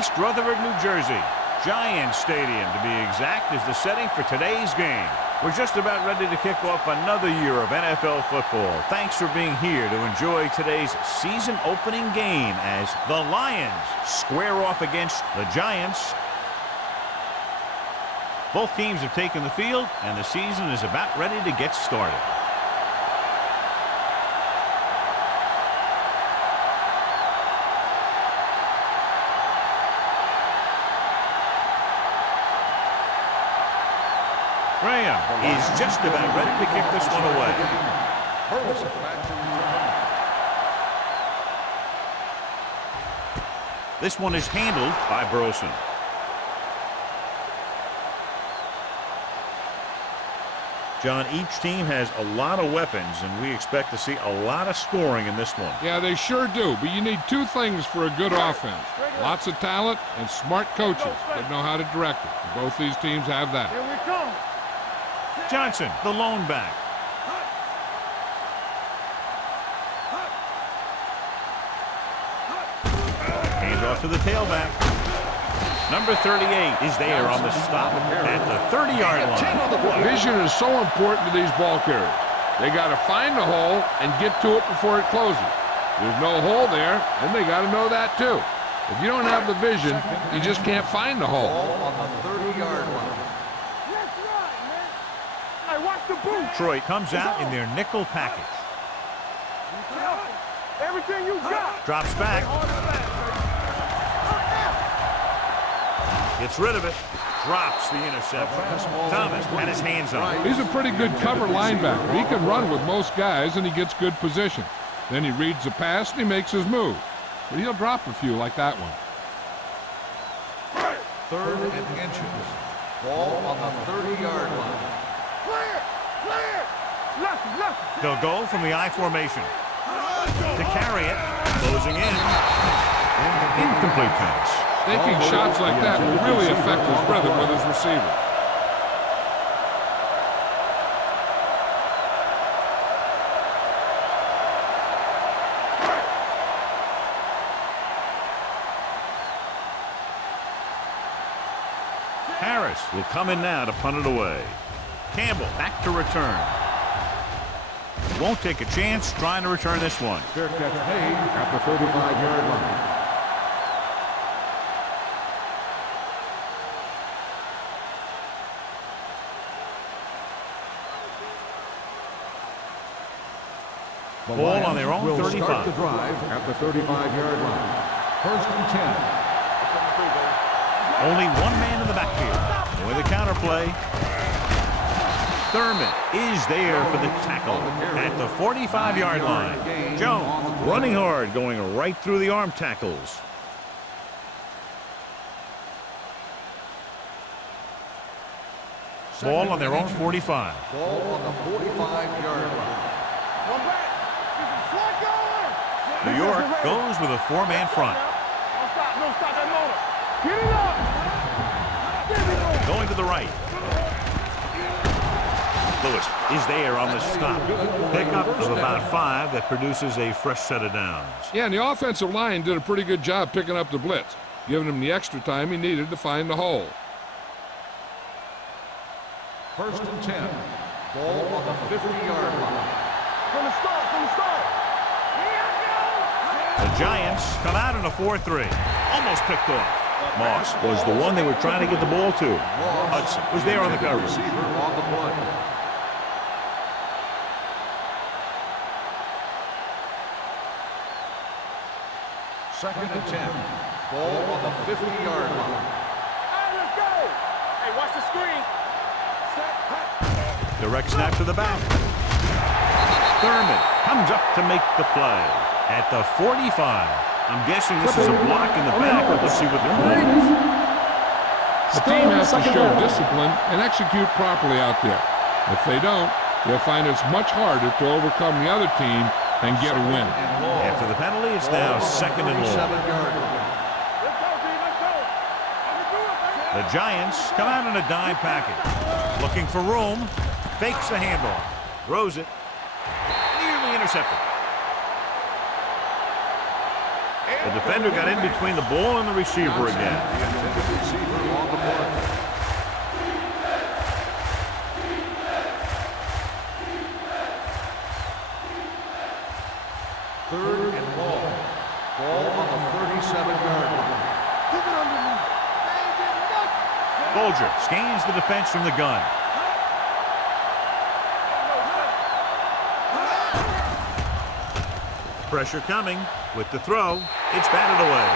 East Rutherford, New Jersey. Giants Stadium, to be exact, is the setting for today's game. We're just about ready to kick off another year of NFL football. Thanks for being here to enjoy today's season opening game as the Lions square off against the Giants. Both teams have taken the field, and the season is about ready to get started. Graham is just about ready to kick this one away. This one is handled by Burleson. John, each team has a lot of weapons, and we expect to see a lot of scoring in this one. Yeah, they sure do, but you need two things for a good offense. Lots of talent and smart coaches that know how to direct it. And both these teams have that. Here we come. Johnson, the lone back. Hand off to the tailback. Number 38 is there on the stop at the 30-yard line. Vision is so important to these ball carriers. They got to find the hole and get to it before it closes. There's no hole there, and they got to know that too. If you don't have the vision, you just can't find the hole. On the 30-yard line. Detroit comes out in their nickel package. Everything you got. Drops back. Gets rid of it. Drops the interception. Thomas had his hands on it. He's a pretty good cover linebacker. He can run with most guys, and he gets good position. Then he reads the pass, and he makes his move. But he'll drop a few like that one. 3rd and inches. Ball on the 30-yard line. They'll go from the I formation. To carry it. Closing in. Incomplete pass. Taking shots like that will really affect his rhythm with his receiver. Harris will come in now to punt it away. Campbell back to return. Won't take a chance trying to return this one. Fair catch made at the 35-yard line. Ball on their own will 35. Start the drive at the 35-yard line. 1st and 10. Only one man in the backfield. With a counter play. Thurman is there for the tackle at the 45-yard line. Jones running hard, going right through the arm tackles. Ball on their own 45. Ball on the 45-yard line. New York goes with a 4-man front. Going to the right. Lewis is there on the stop. Pickup of about 5 that produces a fresh set of downs. Yeah, and the offensive line did a pretty good job picking up the blitz, giving him the extra time he needed to find the hole. 1st and 10. Ball on the 50-yard line. From the start. The Giants come out in a 4-3. Almost picked off. Moss was the one they were trying to get the ball to. Hudson was there on the coverage. Receiver on the play. Second and 10. Ball on the 50-yard line. Let's go. Hey, watch the screen. Direct snap to the back. Thurman comes up to make the play at the 45. I'm guessing this is a block in the back. Let's see what the call is. The team has to show discipline and execute properly out there. If they don't, they'll find it's much harder to overcome the other team and get a win. After the penalty, it's now 2nd and long. The Giants come out in a dime package. Looking for room. Fakes the handoff. Throws it. Nearly intercepted. The defender got in between the ball and the receiver again. The intended receiver on the play. Third and long. Ball on the 37-yard line. Bolger scans the defense from the gun. Pressure coming with the throw. It's batted away.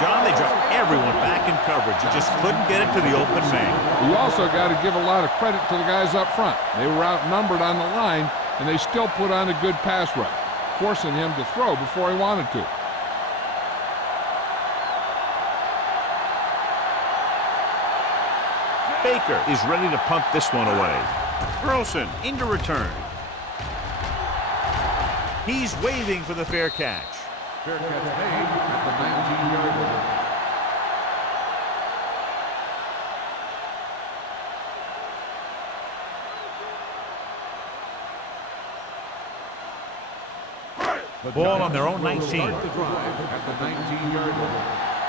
John, they dropped everyone back in coverage. You just couldn't get it to the open man. You also got to give a lot of credit to the guys up front. They were outnumbered on the line, and they still put on a good pass rush, forcing him to throw before he wanted to. Baker is ready to punt this one away. Burleson into return. He's waving for the fair catch. Fair catch made at the 19-yard line. Ball on their own 19. Start the drive at the 19-yard line.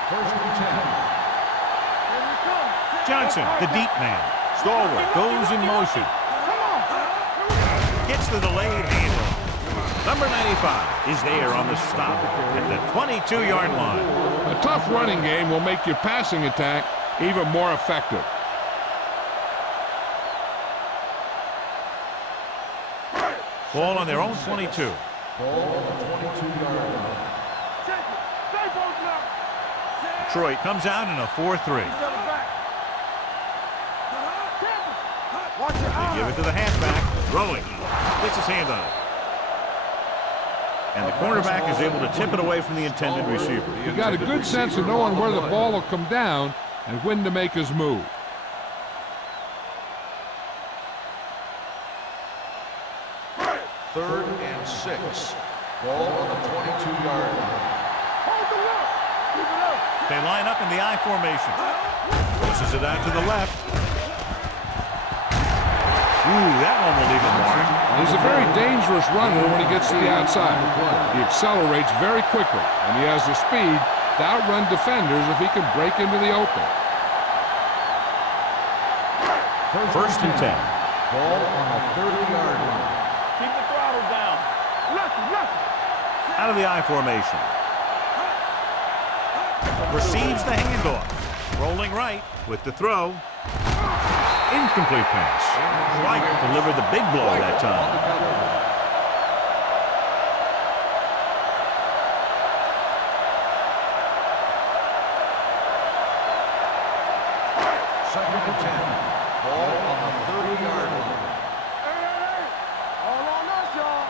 First and 10. Johnson, the deep man. Stalwart goes in motion. Gets the delayed handoff. Number 95 is there on the stop at the 22-yard line. A tough running game will make your passing attack even more effective. Ball on their own 22. Ball on the 22-yard line. Detroit comes out in a 4-3. They give it to the halfback. Throwing. Gets his hand on it. And the cornerback is able to tip it away from the intended receiver. He got a good sense of knowing where the ball will come down and when to make his move. Third and 6. Ball on the 22-yard line. They line up in the I formation. Pushes it out to the left. Ooh, that one will leave a mark. He's a very dangerous runner when he gets to the outside. He accelerates very quickly, and he has the speed to outrun defenders if he can break into the open. First and 10. Ball on the 30-yard line. Keep the throttle down. Out of the I formation. Receives the handoff. Rolling right with the throw. Incomplete pass. Schweiger delivered the big blow that time. Second and 10. Ball on the 30-yard line. All on us, y'all.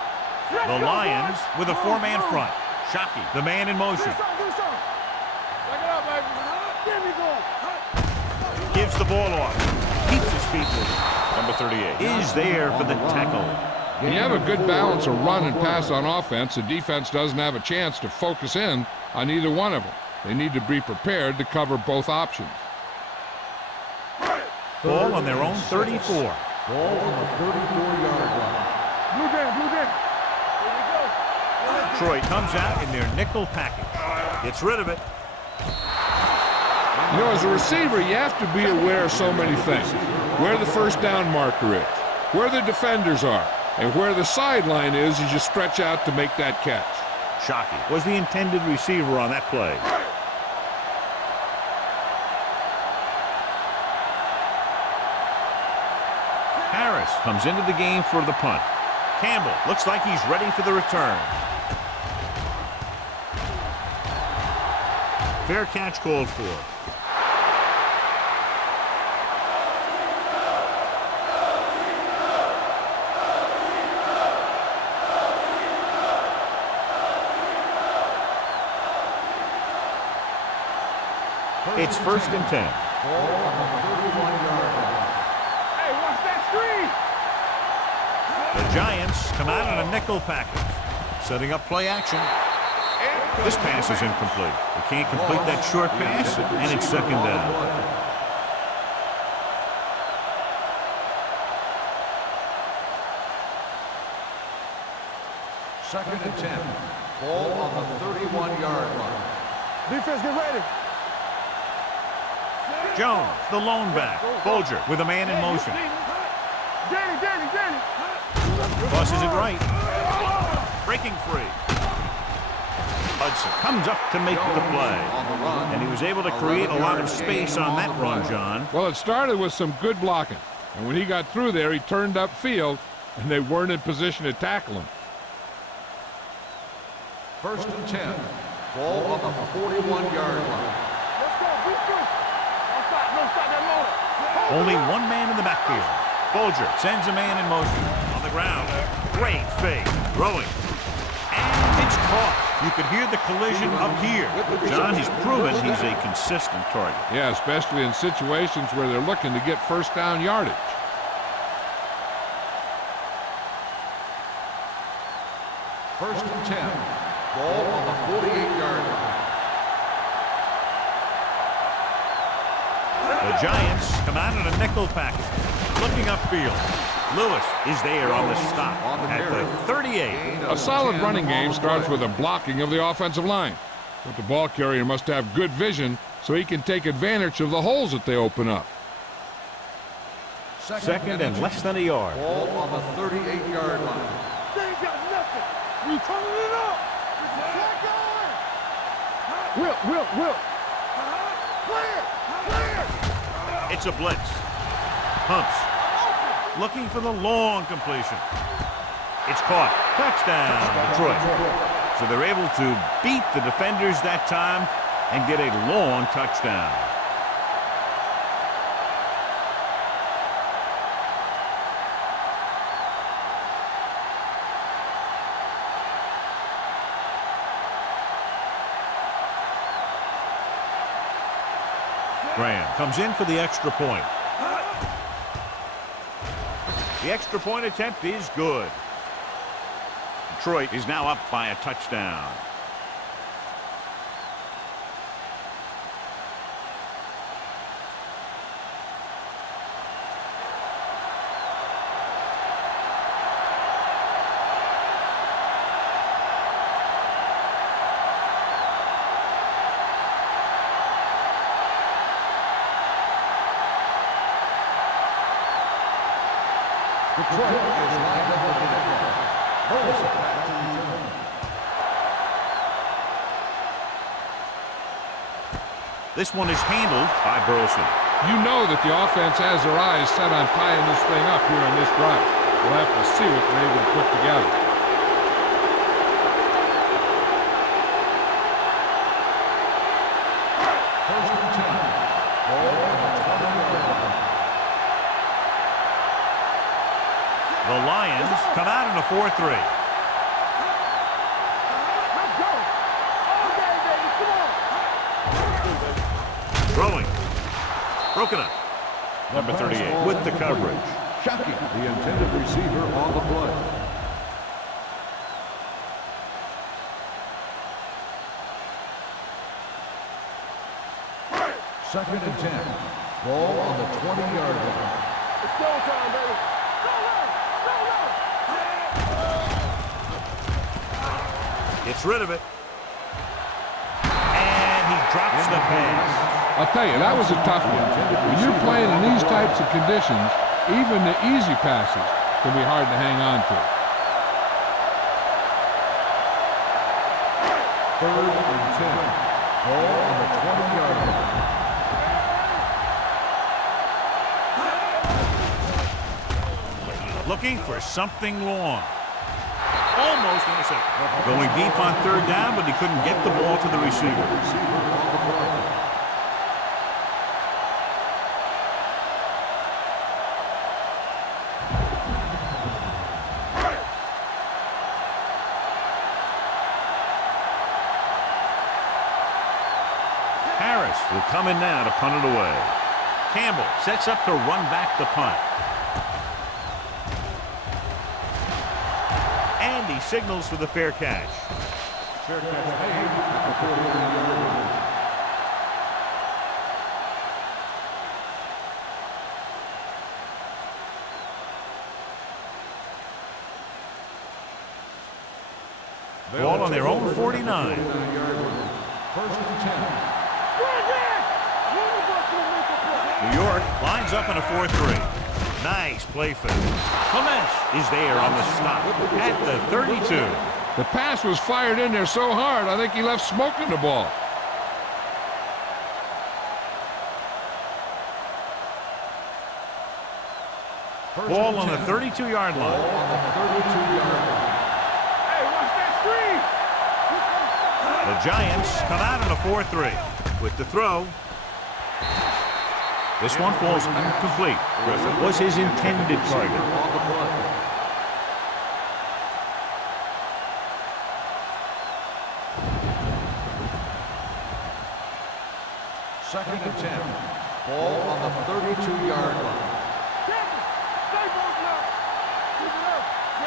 The Lions with a four-man front. Shockey, the man in motion. Do something. Back it up, baby. There we go. Gives the ball off. Keeps his feet moving. Number 38 is there for the tackle. When you have a good balance of run and pass on offense, the defense doesn't have a chance to focus in on either one of them. They need to be prepared to cover both options. Ball on their own 34. Ball on the 34-yard line. Blue game. Here we go. Detroit comes out in their nickel package. Gets rid of it. You know, as a receiver, you have to be aware of so many things. Where the first down marker is, where the defenders are, and where the sideline is as you stretch out to make that catch. Shockey was the intended receiver on that play. Harris comes into the game for the punt. Campbell looks like he's ready for the return. Fair catch called for. It's first and 10. Ball on the 31-yard line. Hey, watch that screen. The Giants come out in a nickel package, setting up play action. This pass is incomplete. They can't complete that short pass, and it's second down. Second and 10. Ball on the 31-yard line. Defense, get ready. Jones, the lone back. Bolger with a man in motion. Danny. Tosses it right. Breaking free. Hudson comes up to make the play. And he was able to create a lot of space on that run, John. Well, it started with some good blocking. And when he got through there, he turned upfield, and they weren't in position to tackle him. 1st and 10. Ball on the 41-yard line. Let's go, defense. Don't stop that motor. Only one man in the backfield. Bolger sends a man in motion. On the ground. Great fake. Throwing. And it's caught. You could hear the collision up here. John, he's proven he's a consistent target. Yeah, especially in situations where they're looking to get first down yardage. First and 10. Ball on the 48-yard line. The Giants come out in a nickel package. Looking upfield. Lewis is there on the stop at the 38. A solid running game starts with a blocking of the offensive line. But the ball carrier must have good vision so he can take advantage of the holes that they open up. Second and less than a yard. Ball on the 38-yard line. They ain't got nothing. We turning it up. Will. Clear. It's a blitz. Humps. Looking for the long completion. It's caught. Touchdown, Detroit. So they're able to beat the defenders that time and get a long touchdown. Graham comes in for the extra point. The extra point attempt is good. Detroit is now up by a touchdown. Detroit is lined up with the This one is handled by Burleson. You know that the offense has their eyes set on tying this thing up here on this drive. We'll have to see what they're able to put together. First and 10. Ball on the 20-yard line. The Lions come out in a 4-3. Let's go. Okay, baby, come on. Throwing. Broken up. Number 38 with the coverage. Shocking the intended receiver on the play. Second and 10. Ball on the 20-yard line. It's showtime, baby. Gets rid of it. And he drops the pass. I'll tell you, that was a tough one. When you're playing in these types of conditions, even the easy passes can be hard to hang on to. Third and 10. Ball on the 20-yard line. Looking for something long. Almost intercepted. Going deep on third down, but he couldn't get the ball to the receiver. Harris will come in now to punt it away. Campbell sets up to run back the punt. And he signals for the fair catch. Fair catch made at the 41-yard line. Ball on their own 49. 49-yard line. First and 10. New York lines up in a 4-3. Nice play fake. Clements is there on the stop at the 32. The pass was fired in there so hard, I think he left smoke in the ball. Ball on the 32-yard line. On the 32-yard line. Hey, watch that screen! The Giants come out in a 4-3 with the throw. This one falls incomplete. Griffin was his intended target. On the play. Second and 10. Ball on the 32-yard line.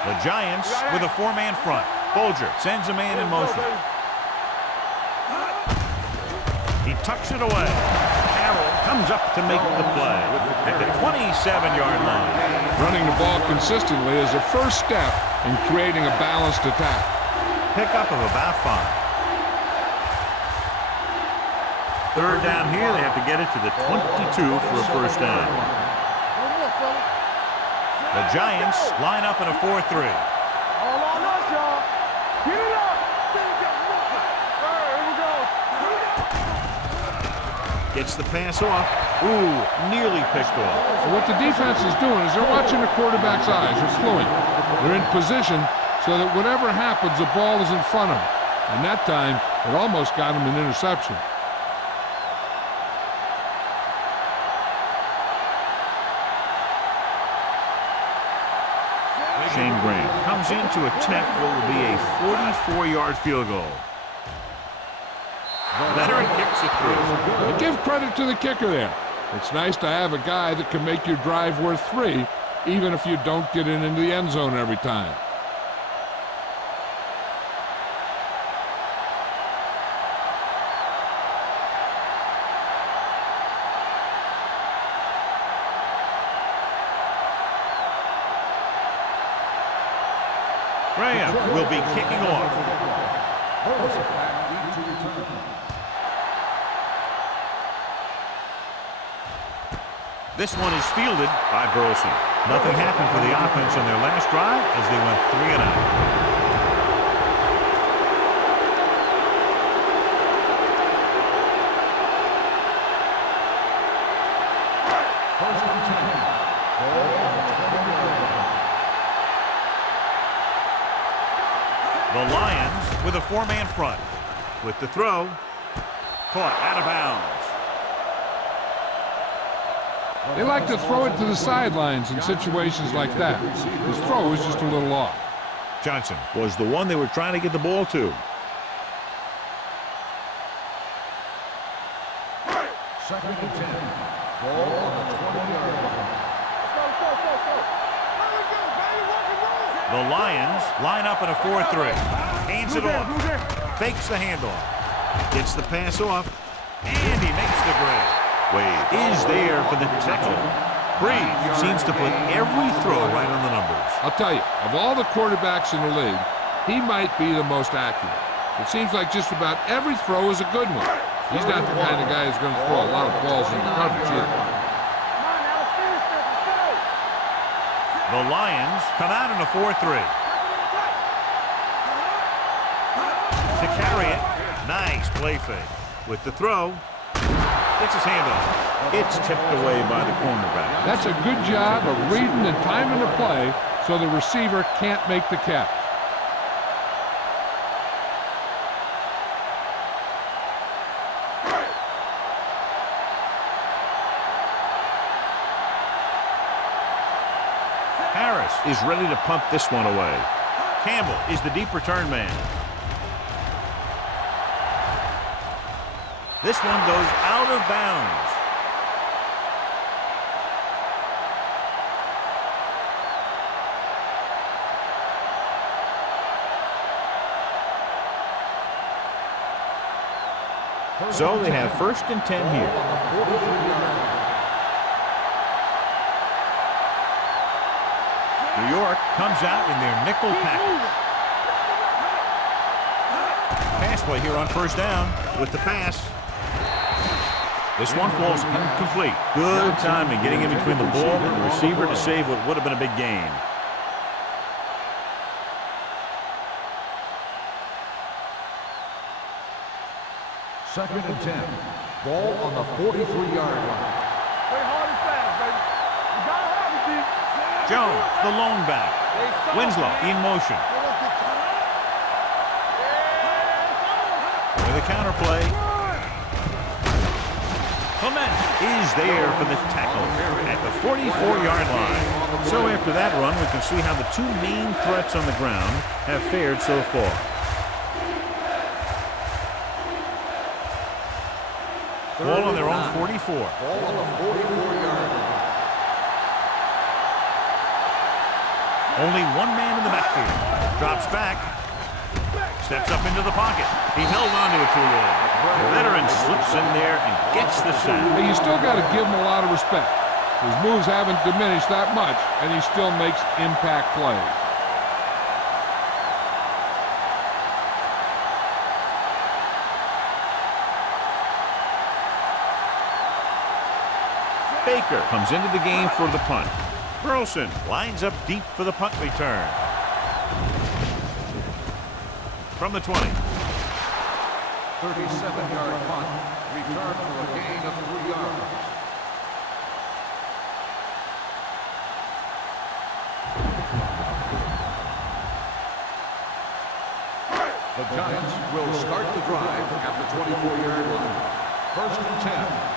The Giants with a 4-man front. Bolger sends a man in motion. He tucks it away. Carroll comes up to make the play at the 27-yard line. Running the ball consistently is the first step in creating a balanced attack. Pickup of about 5. Third down here, they have to get it to the 22 for a first down. The Giants line up in a 4-3. All on us, y'all. Get it up. Here we go. Gets the pass off. Ooh, nearly picked off. So what the defense is doing is they're watching the quarterback's eyes. They're fluent. They're in position so that whatever happens, the ball is in front of them. And that time, it almost got him an interception. Shane Graham comes in to attempt what will be a 44-yard field goal. Veteran kicks it through. And give credit to the kicker there. It's nice to have a guy that can make your drive worth 3, even if you don't get it into the end zone every time. Graham will be kicking off. This one is fielded by Burleson. Nothing happened for the offense on their last drive as they went 3 and out. First and 10. Ball on the 20-yard line. The Lions with a 4-man front. With the throw, caught out of bounds. They like to throw it to the sidelines in situations like that. His throw is just a little off. Johnson was the one they were trying to get the ball to. Second and 10. Ball on the 20-yard line. The Lions line up in a 4-3. Hands it off. Fakes the handoff. Gets the pass off. And he makes the grab. Wade is there for the tackle. Breeze seems to put every throw right on the numbers. I'll tell you, of all the quarterbacks in the league, he might be the most accurate. It seems like just about every throw is a good one. He's not the kind of guy who's going to throw a lot of balls into coverage either. The Lions come out in a 4-3. To carry it, nice play fake. With the throw, gets his hand on it. It's tipped away by the cornerback. That's a good job of reading and timing the play so the receiver can't make the catch. Harris is ready to pump this one away. Campbell is the deep return man. This one goes out of bounds. So they have first and 10 here. New York comes out in their nickel package. Pass play here on first down with the pass. This one falls incomplete. Good timing getting in between the ball and the receiver to save what would have been a big gain. Second and 10. Ball on the 43-yard line. Play hard and fast, baby. You gotta have it, D. Jones, the lone back. Winslow in motion. With a counter play. Clements is there for the tackle at the 44-yard line. So after that run, we can see how the two main threats on the ground have fared so far. Ball on their own 44. Ball on the 44-yard line. Only one man in the backfield. Drops back. Steps up into the pocket. He held onto it too long. The veteran slips in there and gets the sack. Hey, you still got to give him a lot of respect. His moves haven't diminished that much, and he still makes impact plays. Baker comes into the game for the punt. Burleson lines up deep for the punt return. From the 20. 37-yard punt. Return for a gain of 3 yards. The Giants will start the drive at the 24-yard line. First and 10.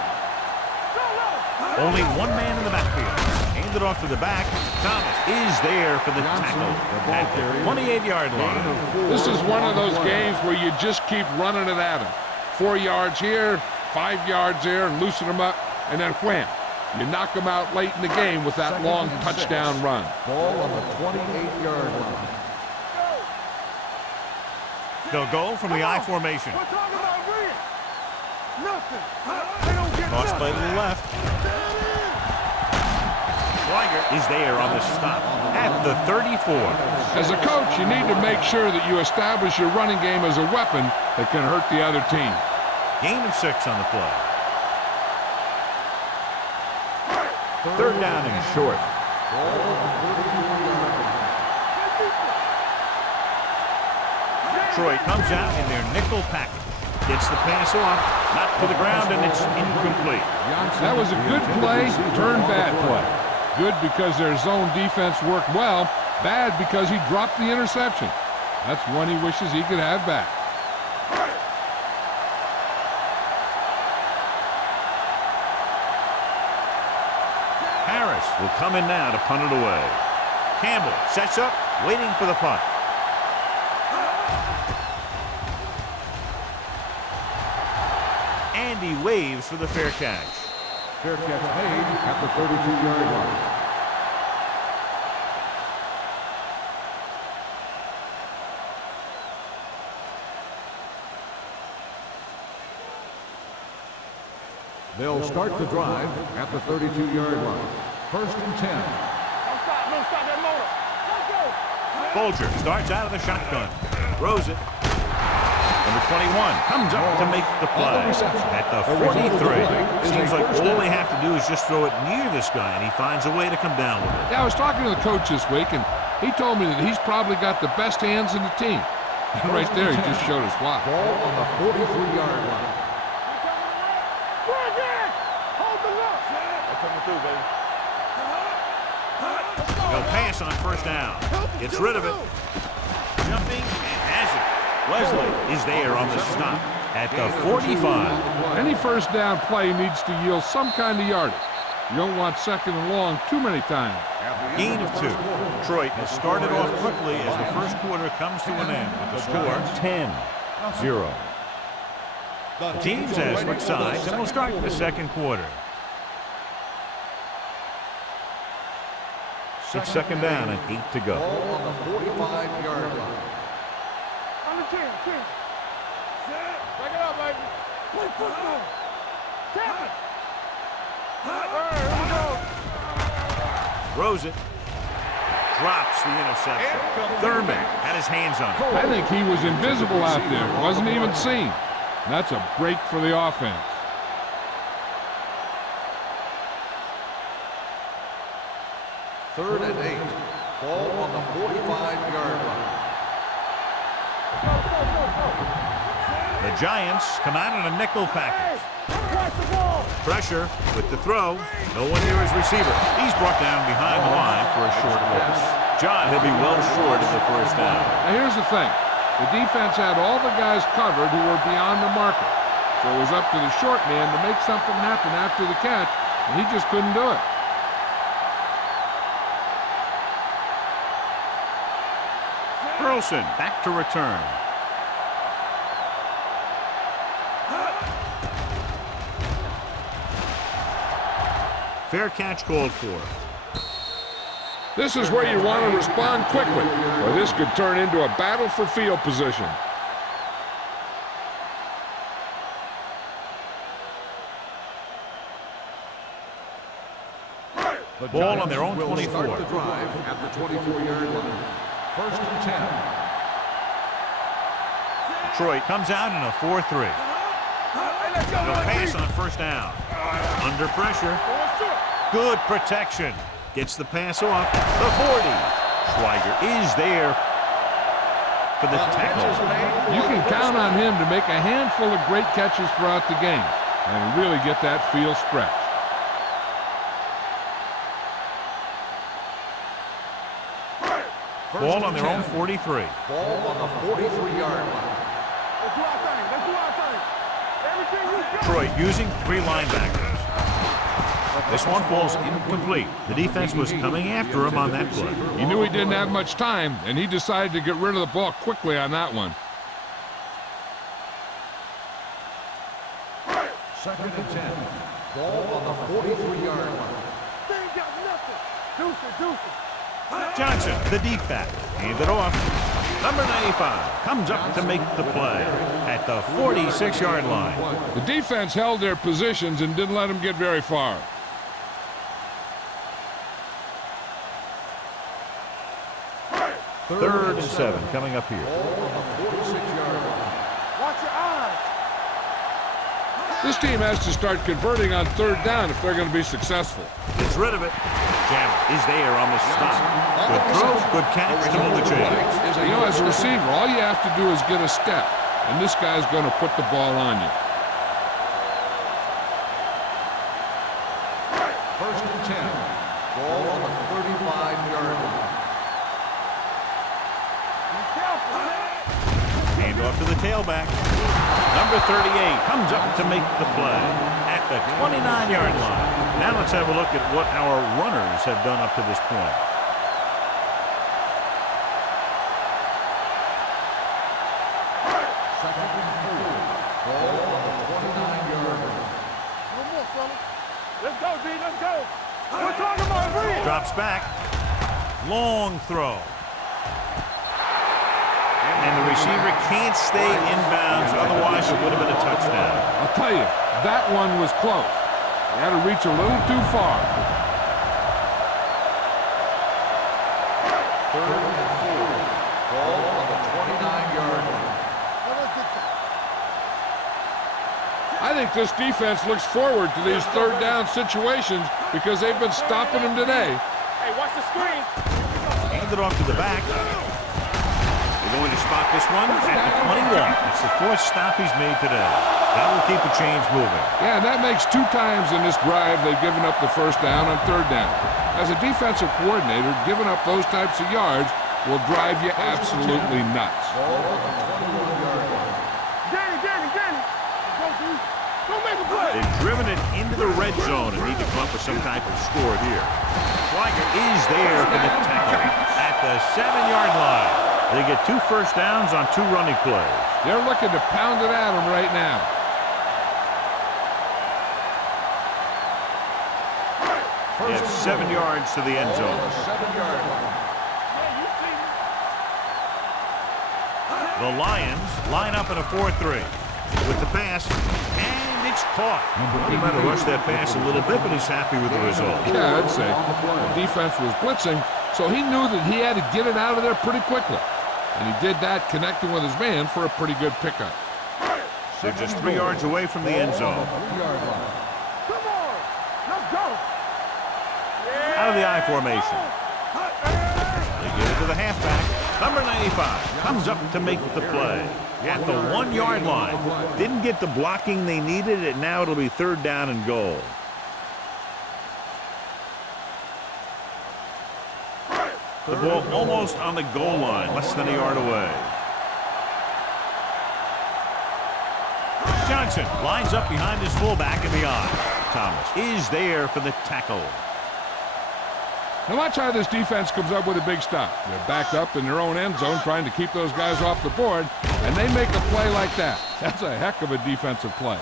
Only one man in the backfield. Handed off to the back. Thomas is there for the tackle at the 28-yard line. This is one of those games where you just keep running it at him. 4 yards here, 5 yards there, and loosen them up, and then wham. You knock them out late in the game with that long touchdown run. Ball on the 28-yard line. They'll go from the I formation. We're talking about real. Nothing. They don't get Cross nothing. play to the left. Weiger is there on the stop at the 34. As a coach, you need to make sure that you establish your running game as a weapon that can hurt the other team. Gain of 6 on the play. Third down and short. Troy comes out in their nickel package. Gets the pass off, knocked to the ground, and it's incomplete. That was a good play, turned bad play. Good because their zone defense worked well. Bad because he dropped the interception. That's one he wishes he could have back. Harris will come in now to punt it away. Campbell sets up, waiting for the punt. And he waves for the fair catch. Fair catch made at the 32-yard line. They'll start the drive at the 32-yard line. First and 10. Don't stop that motor. Let's go. Bolger starts out of the shotgun. Throws it. Number 21 comes up to make the play at the 43. Seems like all they have to do is just throw it near this guy, and he finds a way to come down with it. Yeah, I was talking to the coach this week, and he told me that he's probably got the best hands in the team. And right there, he just showed us why. Ball on the 43-yard line. We're again. Hold the look. They're coming through, baby. They'll pass on first down. Gets rid of it. Jumping and has it. Wesley is there on the stop at the 45. Any first down play needs to yield some kind of yardage. You don't want second and long too many times. Gain of 2. Detroit has started off quickly as the first quarter comes to an end with the score 10-0. The teams have switched sides and will start the second quarter. It's second down and 8 to go. Ball on the 45-yard line. On the 10. Back it up, baby. Play football. Tap it. All right, here we go. Throws it. drops the interception. Thurman had his hands on it. I think he was invisible out there. Wasn't even seen. That's a break for the offense. Third and 8. Ball on the 45-yard line. The Giants come out in a nickel package. Pressure with the throw. No one near his receiver. He's brought down behind the line for a short loss. John, he'll be well short of the first down. Now here's the thing. The defense had all the guys covered who were beyond the marker. So it was up to the short man to make something happen after the catch, and he just couldn't do it. Burleson back to return. Fair catch called for. This is where you want to respond quickly, or this could turn into a battle for field position. Ball on their own Will 24. start the drive at the 24-yard line. First and 10. Detroit comes out in a 4-3. They'll pass on first down. Under pressure. Good protection. Gets the pass off. The 40. Schweiger is there for the tackle. You can count on him to make a handful of great catches throughout the game and really get that field stretch. Ball on their own 43. Ball on the 43-yard line. Detroit using 3 linebackers. This one falls incomplete. The defense was coming after him on that play. He knew he didn't have much time, and he decided to get rid of the ball quickly on that one. Second and 10. Ball on the 43-yard line. They ain't got nothing. Deuce it. Johnson, the deep back, hand it off. Number 95 comes up to make the play at the 46-yard line. The defense held their positions and didn't let them get very far. Third and 7 coming up here. Ball on the 46-yard line. Watch your eyes. This team has to start converting on third down if they're going to be successful. Gets rid of it. Jammer is there on the stop. Good throw, good catch to pull the chains. You know, as a receiver, all you have to do is get a step, and this guy's going to put the ball on you. First and 10. Ball on the 35-yard line. Hand off to the tailback. Number 38 comes up to make the play at the 29-yard line. Now let's have a look at what our runners have done up to this point. Second and 4. Ball on the 29-yard line. One more, fella. Let's go, D. Let's go. We're talking about Reed. Drops back. Long throw. And the receiver can't stay inbounds, otherwise it would have been a touchdown. I'll tell you, that one was close. They had to reach a little too far. Third and 4. Ball on the 29-yard line. I think this defense looks forward to these third down situations because they've been stopping them today. Hey, watch the screen. Hand it off to the back. They're going to spot this one at the 21. It's the 4th stop he's made today. That will keep the chains moving. Yeah, and that makes 2 times in this drive they've given up the first down on third down. As a defensive coordinator, giving up those types of yards will drive you absolutely nuts. Ball on the 21-yard line. Danny. Go, D. Go make a play. They've driven it into the red zone and need to come up with some type of score here. Schweiger is there for the tackle at the 7-yard line. They get 2 first downs on 2 running plays. They're looking to pound it at them right now. They have 7 yards to the end Ball on zone. the 7-yard line. Yeah, you see me. The Lions line up in a 4-3. with the pass, and it's caught. He might have rushed that pass a little bit, but he's happy with the result. Yeah, I'd say. The defense was blitzing, so he knew that he had to get it out of there pretty quickly. And he did that connecting with his man for a pretty good pickup. They're just 3 yards away from the end zone. Come on, let's go. Out of the I formation. They give it to the halfback. Number 95 comes up to make the play at the 1 yard line. Didn't get the blocking they needed, and now it'll be 3rd down and goal. The ball almost on the goal line, less than a yard away. Johnson lines up behind his fullback in the I. Thomas is there for the tackle. Now watch how this defense comes up with a big stop. They're backed up in their own end zone trying to keep those guys off the board, and they make a play like that. That's a heck of a defensive play.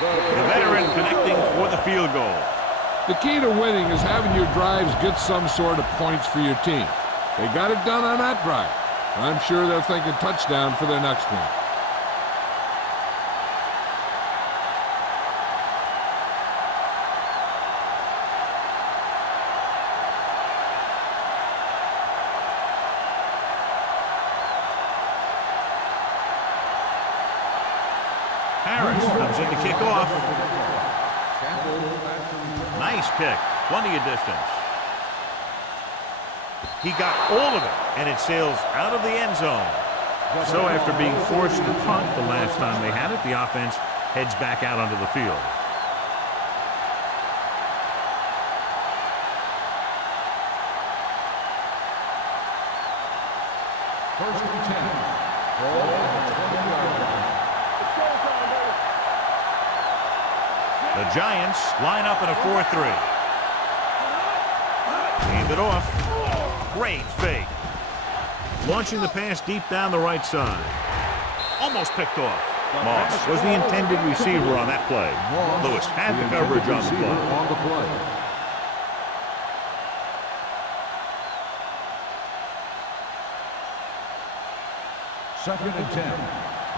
The veteran connecting for the field goal. The key to winning is having your drives get some sort of points for your team. They got it done on that drive. I'm sure they're thinking touchdown for their next one. Harris comes in to kick off. Nice kick. Plenty of distance. He got all of it, and it sails out of the end zone. So after being forced to punt the last time they had it, the offense heads back out onto the field. First and 10. Ball on the 20-yard line. The Giants line up in a 4-3. Hand it off. Great fake. Launching the pass deep down the right side. Almost picked off. Moss was the intended receiver on that play. Lewis had the coverage on the play. Second and 10.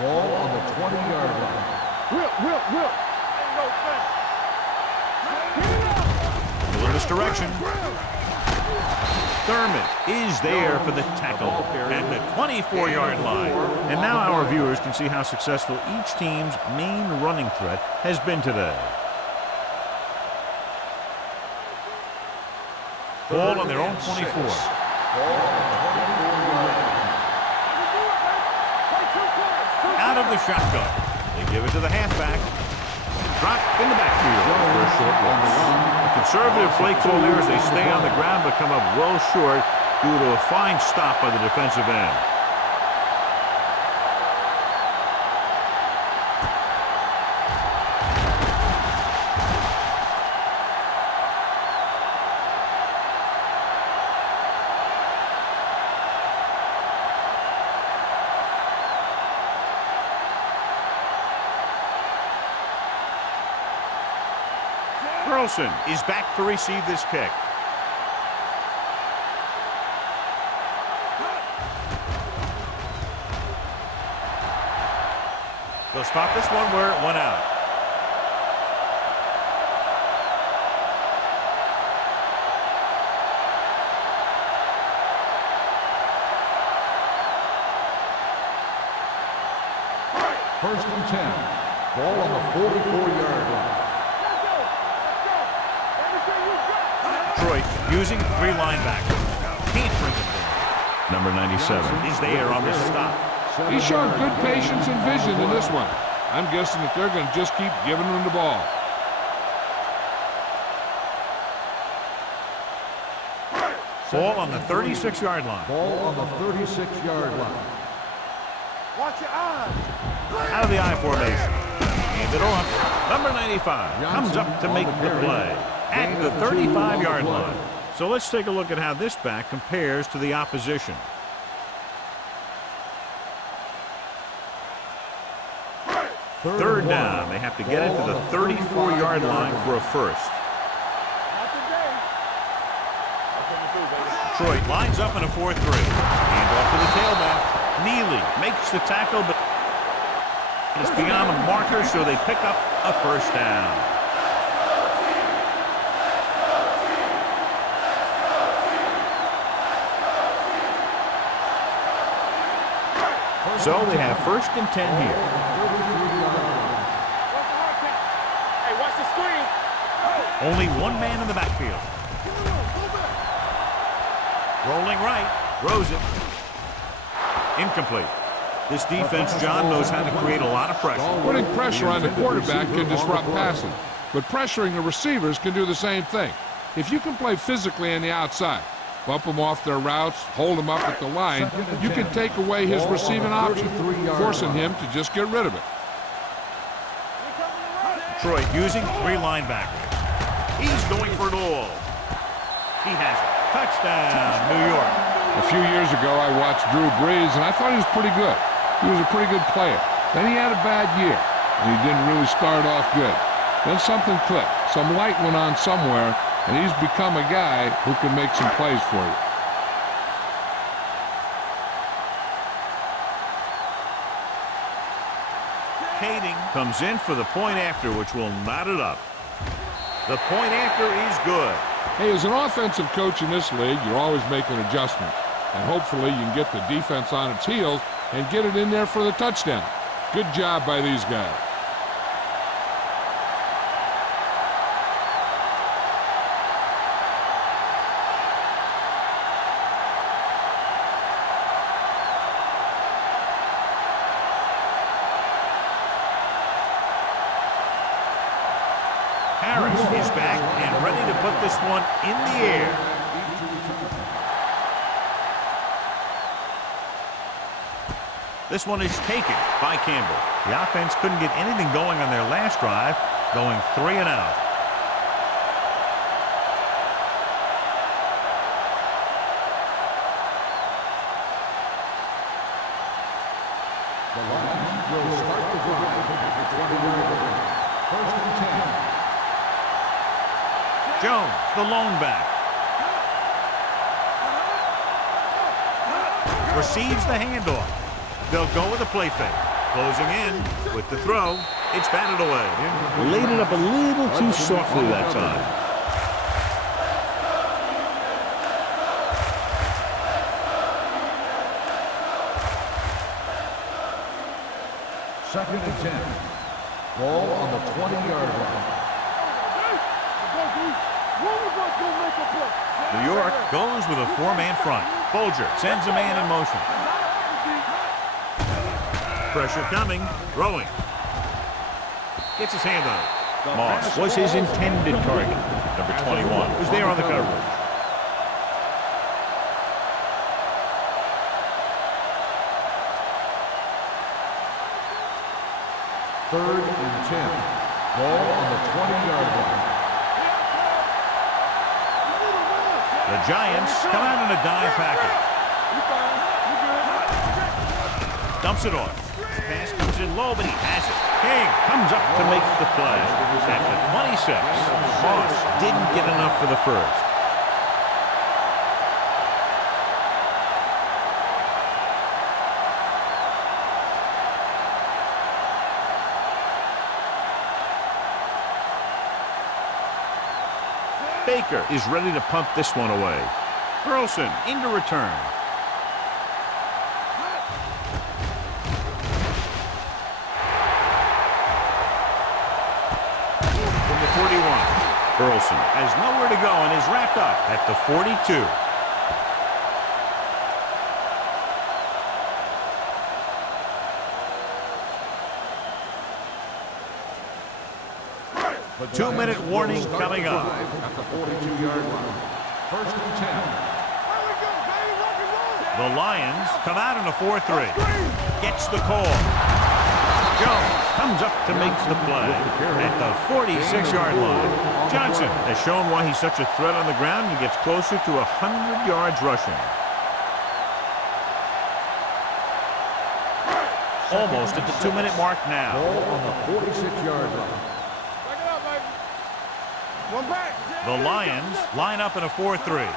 Ball on the 20-yard line. Whip. In this direction. Thurman is there for the tackle at the 24-yard line. And now our viewers can see how successful each team's main running threat has been today. Ball on their own 24. Out of the shotgun. They give it to the halfback. Drop in the backfield for a short loss. The conservative play call there as they stay on the ground but come up well short due to a fine stop by the defensive end. Carlson is back to receive this kick. They'll spot this one where it went out. First and 10. Ball on the 44-yard line. Detroit using 3 linebackers. Can't bring them down. Number 97 is there on this stop. He showed good patience and vision in this one. I'm guessing that they're going to just keep giving him the ball. Ball on the 36-yard line. Ball on the 36-yard line. Watch your eyes. Out of the I formation. Hand it off. Number 95 comes up to make the play at the 35-yard line. So let's take a look at how this back compares to the opposition. Third down. They have to get it to the 34-yard line for a first. Not today. Detroit lines up in a 4-3. Hand off to the tailback. Neely makes the tackle, but it's beyond the marker, so they pick up a first down. So they have 1st and 10 here. Hey, watch the screen. Only one man in the backfield. Rolling right, throws it. Incomplete. This defense, John, knows how to create a lot of pressure. Putting pressure on the quarterback can disrupt passing, but pressuring the receivers can do the same thing. If you can play physically on the outside, bump them off their routes, hold them up at the line, you can take away his receiving option, forcing him to just get rid of it. Detroit using 3 linebackers. He's going for it all. He has it. Touchdown, New York. A few years ago, I watched Drew Brees, and I thought he was pretty good. He was a pretty good player. Then he had a bad year, and he didn't really start off good. Then something clicked. Some light went on somewhere, and he's become a guy who can make some plays for you. Kading comes in for the point after, which will knot it up. The point after is good. Hey, as an offensive coach in this league, you're always making adjustments. And hopefully you can get the defense on its heels and get it in there for the touchdown. Good job by these guys. Harris is back and ready to put this one in the air. This one is taken by Campbell. The offense couldn't get anything going on their last drive, going 3 and out. The Lions will start the drive at the 20-yard line. 1st and 10. Jones, the lone back. Receives the handoff. They'll go with a play fake. Closing in with the throw. It's batted away. Laid it up a little too softly that time. Second and 10. Ball on the 20-yard line. New York goes with a 4-man front. Folger sends a man in motion. Pressure coming. Throwing. Gets his hand on it. Moss was his intended target. Number 21 was there on the coverage. Third and 10. Ball on the 20-yard line. The Giants come out in a dive package. Dumps it off. Pass comes in low, but he has it. King comes up to make the play. At the 26, Moss didn't get enough for the first. Baker is ready to punt this one away. Burleson into return. From the 41, Burleson has nowhere to go and is wrapped up at the 42. The 2-minute warning will start coming the up. drive at the 42-yard line. 1st and 10. The Lions come out in a 4-3. Gets the call. Jones comes up to make the play at the 46-yard line. Johnson has shown why he's such a threat on the ground and gets closer to 100 yards rushing. Almost at the 2-minute mark now. Ball on the 46-yard line. Back it up, baby. One back. The Lions line up in a 4-3.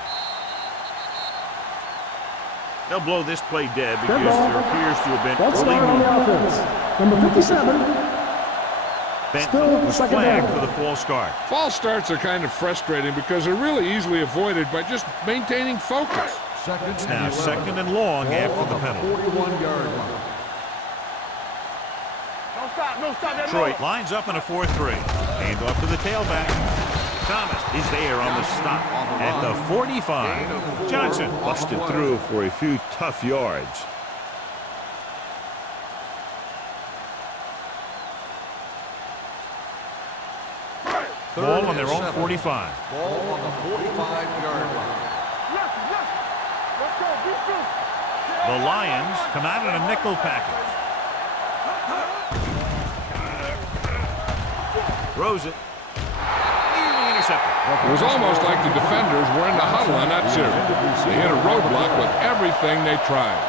They'll blow this play dead because there appears to have been early movement. Number 57. Benton was flagged for the false start. False starts are kind of frustrating because they're really easily avoided by just maintaining focus. It's now 2nd and long after the penalty. 41-yard line. Don't stop. Don't stop. That Detroit lines up in a 4-3. Hand off to the tailback. Thomas is there on the stop at the 45. Johnson busted through for a few tough yards. Ball on their own 45. Ball on the 45-yard line. Let's go. Defense. The Lions come out in a nickel package. Throws it. Nearly intercepted. It was almost like the defenders were in the huddle on that series. They hit a roadblock with everything they tried.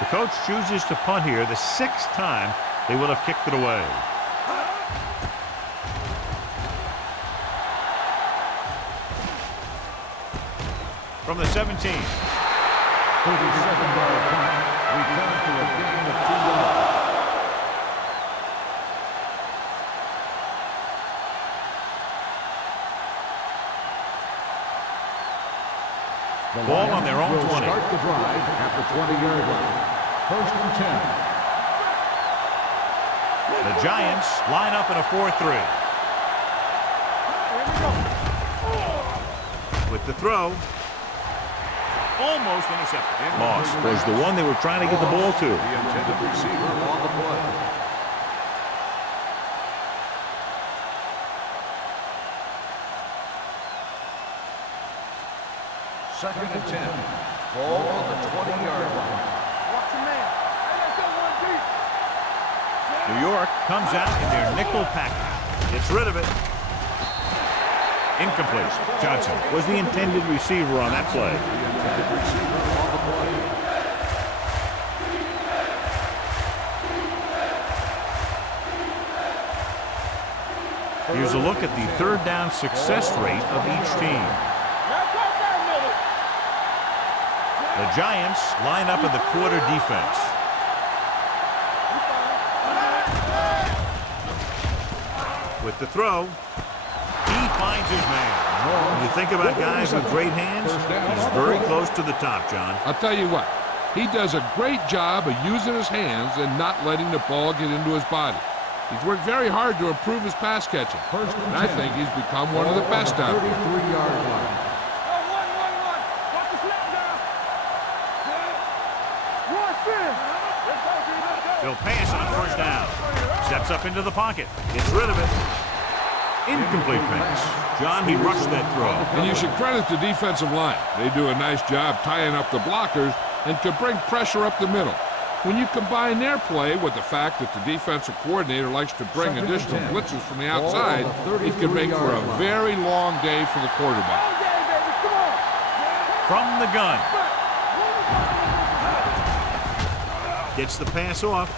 The coach chooses to punt here the 6th time they would have kicked it away. From the 17. 37-yard punt. Return to a gain of 2 yards. Ball on their own will 20. Start the drive at the 20-yard line. 1st and 10. The Giants line up in a 4-3. With the throw. Almost intercepted. Moss was the one they were trying to get the ball to. The intended receiver on the play. Second and 10. Ball on the 20-yard line. Watch your man. Hey, let's go one deep. New York comes out in their nickel package. Gets rid of it. Incomplete. Johnson was the intended receiver on that play. The intended receiver on the play. Here's a look at the 3rd down success rate of each team. The Giants line up in the quarter defense. With the throw, he finds his man. When you think about guys with great hands, he's very close to the top, John. I'll tell you what, he does a great job of using his hands and not letting the ball get into his body. He's worked very hard to improve his pass catching, and I think he's become one of the best out there. 33-yard line. He'll pass on 1st down. Steps up into the pocket. Gets rid of it. Incomplete pass. John, he rushed that throw. And you should credit the defensive line. They do a nice job tying up the blockers and can bring pressure up the middle. When you combine their play with the fact that the defensive coordinator likes to bring additional blitzes from the outside, it can make for a very long day for the quarterback. From the gun. Gets the pass off.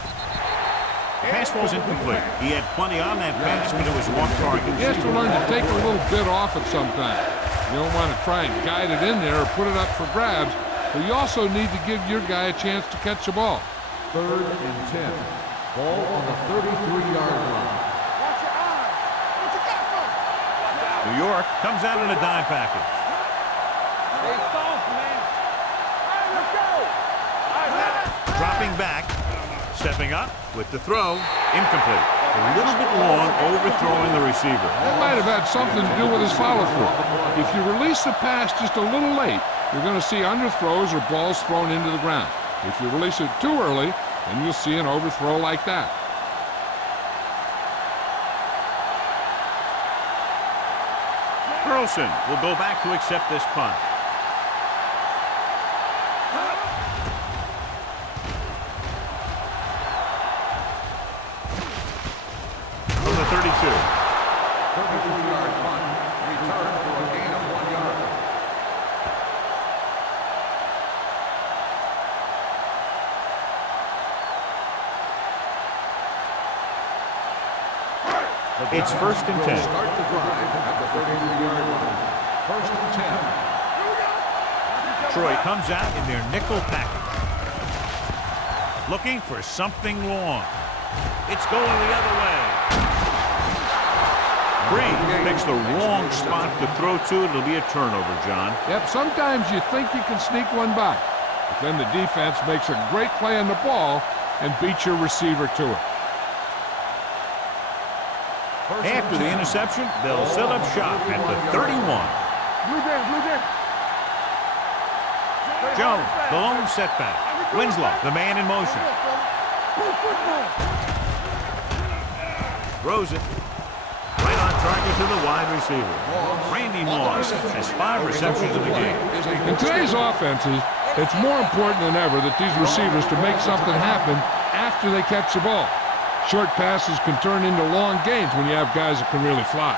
Pass was incomplete. He had plenty on that pass, but it was one target. He has to learn to take a little bit off at some time. You don't want to try and guide it in there or put it up for grabs, but you also need to give your guy a chance to catch the ball. 3rd and 10. Ball on the 33-yard line. New York comes out in a dime package. Stay soft, man. All right, let's go. All right, Dropping back. Stepping up with the throw. Incomplete. A little bit long, overthrowing the receiver. That might have had something to do with his follow-through. If you release the pass just a little late, you're going to see underthrows or balls thrown into the ground. If you release it too early, then you'll see an overthrow like that. Burleson will go back to accept this punt. It's 1st and 10. Start the drive at the 33-yard line. 1st and 10. Troy comes out in their nickel package. Looking for something long. It's going the other way. Breeze picks the wrong spot to throw to. It'll be a turnover, John. Yep, sometimes you think you can sneak one by, but then the defense makes a great play on the ball and beats your receiver to it. After the interception, they'll set up shop at the 31. Blue jam. Jones, the lone setback. Winslow, the man in motion. Throws it. Right on target to the wide receiver. Randy Moss has 5 receptions in the game. In today's offenses, it's more important than ever that these receivers to make something happen after they catch the ball. Short passes can turn into long gains when you have guys that can really fly.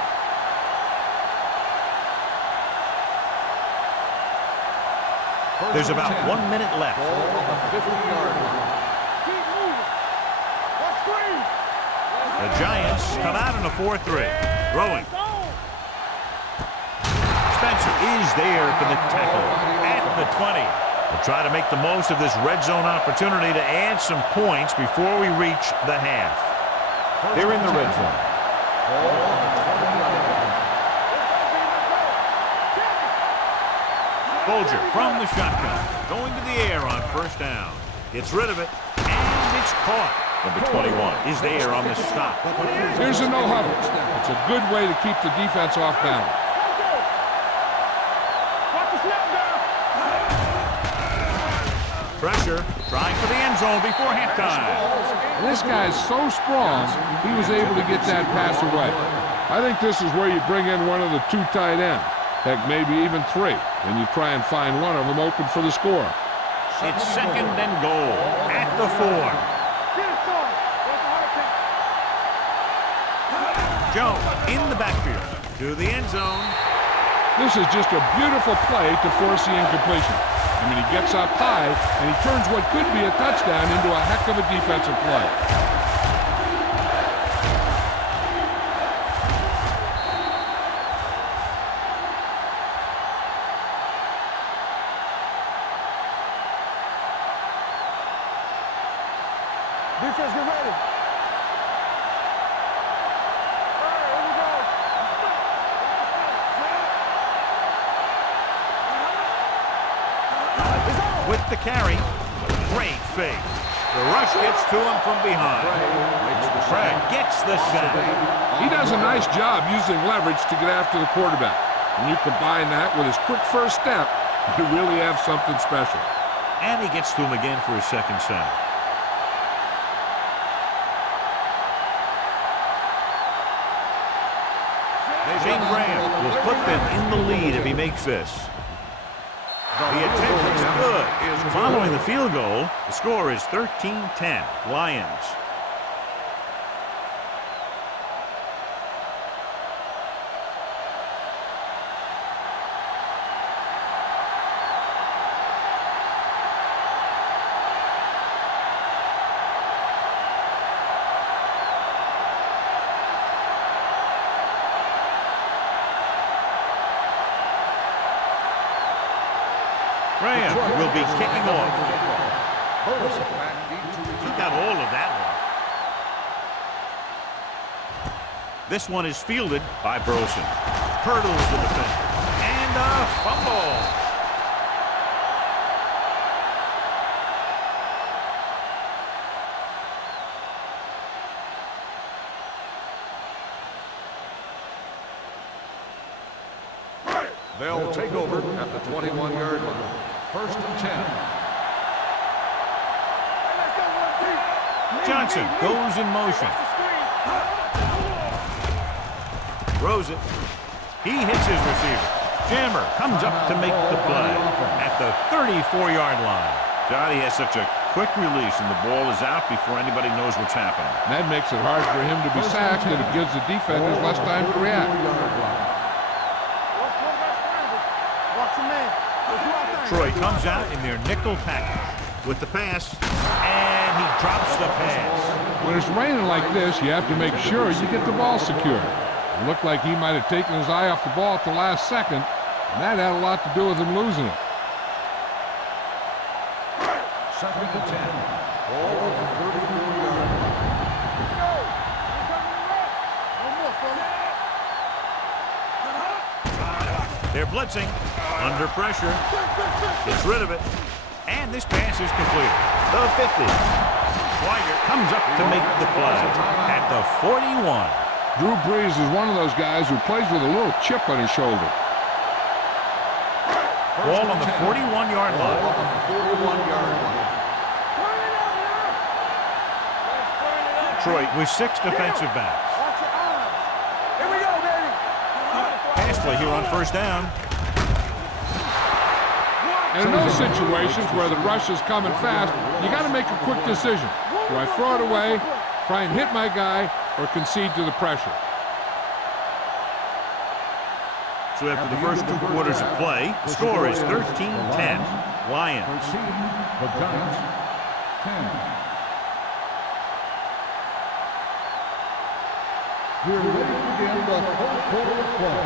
There's about 1 minute left. Ball on the 50-yard line. Keep moving. Let's screen. The Giants come out in a 4-3. Throwing. Spencer is there for the tackle at the 20. We'll try to make the most of this red zone opportunity to add some points before we reach the half. They're in the red zone. Ball on the 20-yard line. Bolger from the shotgun. Going to the air on 1st down. Gets rid of it. And it's caught. Number 21 is there on the stop. Here's a no huddle. It's a good way to keep the defense off balance. Watch the snap down. Pressure. Trying for the end zone before halftime. This guy's so strong, he was able to get that pass away. I think this is where you bring in one of the 2 tight ends. Heck, maybe even 3, and you try and find one of them open for the score. It's 2nd and goal at the 4. Get it started. That's the Jones in the backfield to the end zone. This is just a beautiful play to force the incompletion. I mean, he gets up high, and he turns what could be a touchdown into a heck of a defensive play. Defense, get ready. All right, here we go. With the carry, great fake. The rush gets to him from behind. Craig gets the sack. He does a nice job using leverage to get after the quarterback. When you combine that with his quick first step, you really have something special. And he gets to him again for his 2nd sack. Shane Graham will put them in the lead if he makes this. The attempt is good. Following the field goal, the score is 13-10, Lions. Graham will be kicking off. He got all of that one. This one is fielded by Burleson. Hurdles the defender. And a fumble. They'll take over at the 21-yard line. 1st and 10. Johnson goes in motion. Throws it. He hits his receiver. Jammer comes up to make the play at the 34-yard line. Johnny has such a quick release, and the ball is out before anybody knows what's happening. And that makes it hard for him to be sacked, and it gives the defenders less time to react. Troy comes out in their nickel package with the pass, and he drops the pass. When it's raining like this, you have to make sure you get the ball secure. It looked like he might have taken his eye off the ball at the last second, and that had a lot to do with him losing it. 2nd and 10. Ball at the 34-yard line. They're blitzing, under pressure, gets rid of it, and this pass is completed. The 50. Swigert comes up to make the play at the 41. Drew Brees is one of those guys who plays with a little chip on his shoulder. Ball on the 41-yard line. Ball on the 41-yard line. Detroit with 6 defensive backs. Here we go, baby. Pass play here on first down. And in those situations where the rush is coming fast, you got to make a quick decision. Do I throw it away, try and hit my guy, or concede to the pressure? So after the first 2 quarters of play, the score is 13-10. Lions. Proceeding the Giants, 10. We're ready to begin the 4th quarter of play.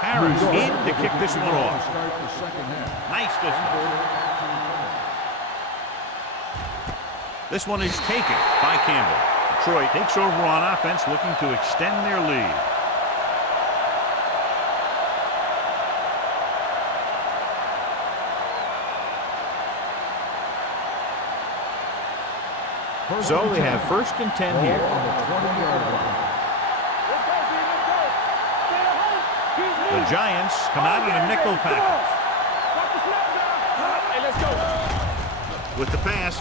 Harris in to kick this one off. Start the second half. Nice distance. This one is taken by Campbell. Detroit takes over on offense, looking to extend their lead. So we have 1st and 10 Ball here. on the 20-yard line. The Giants come out in a nickel package. Hey, let's go. With the pass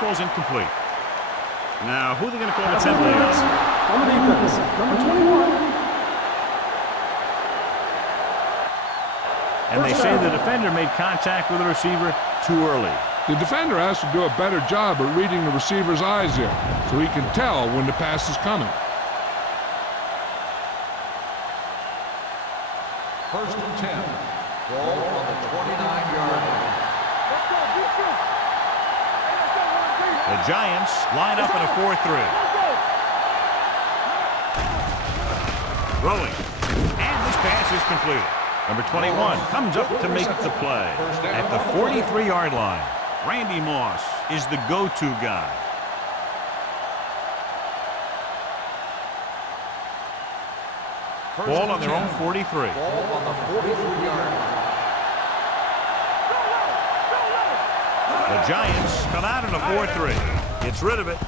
falls incomplete. Now, who are they going to call the penalty on? On the defense, number 21. And they say the defender made contact with the receiver too early. The defender has to do a better job at reading the receiver's eyes there, so he can tell when the pass is coming. 1st and 10. Ball on the 29-yard line. The Giants line up in a 4-3. Throwing. And this pass is completed. Number 21 comes up to make the play at the 43-yard line. Randy Moss is the go-to guy. Ball on their own 43. Ball on the 43-yard line. The Giants come out in a 4-3. Gets rid of it.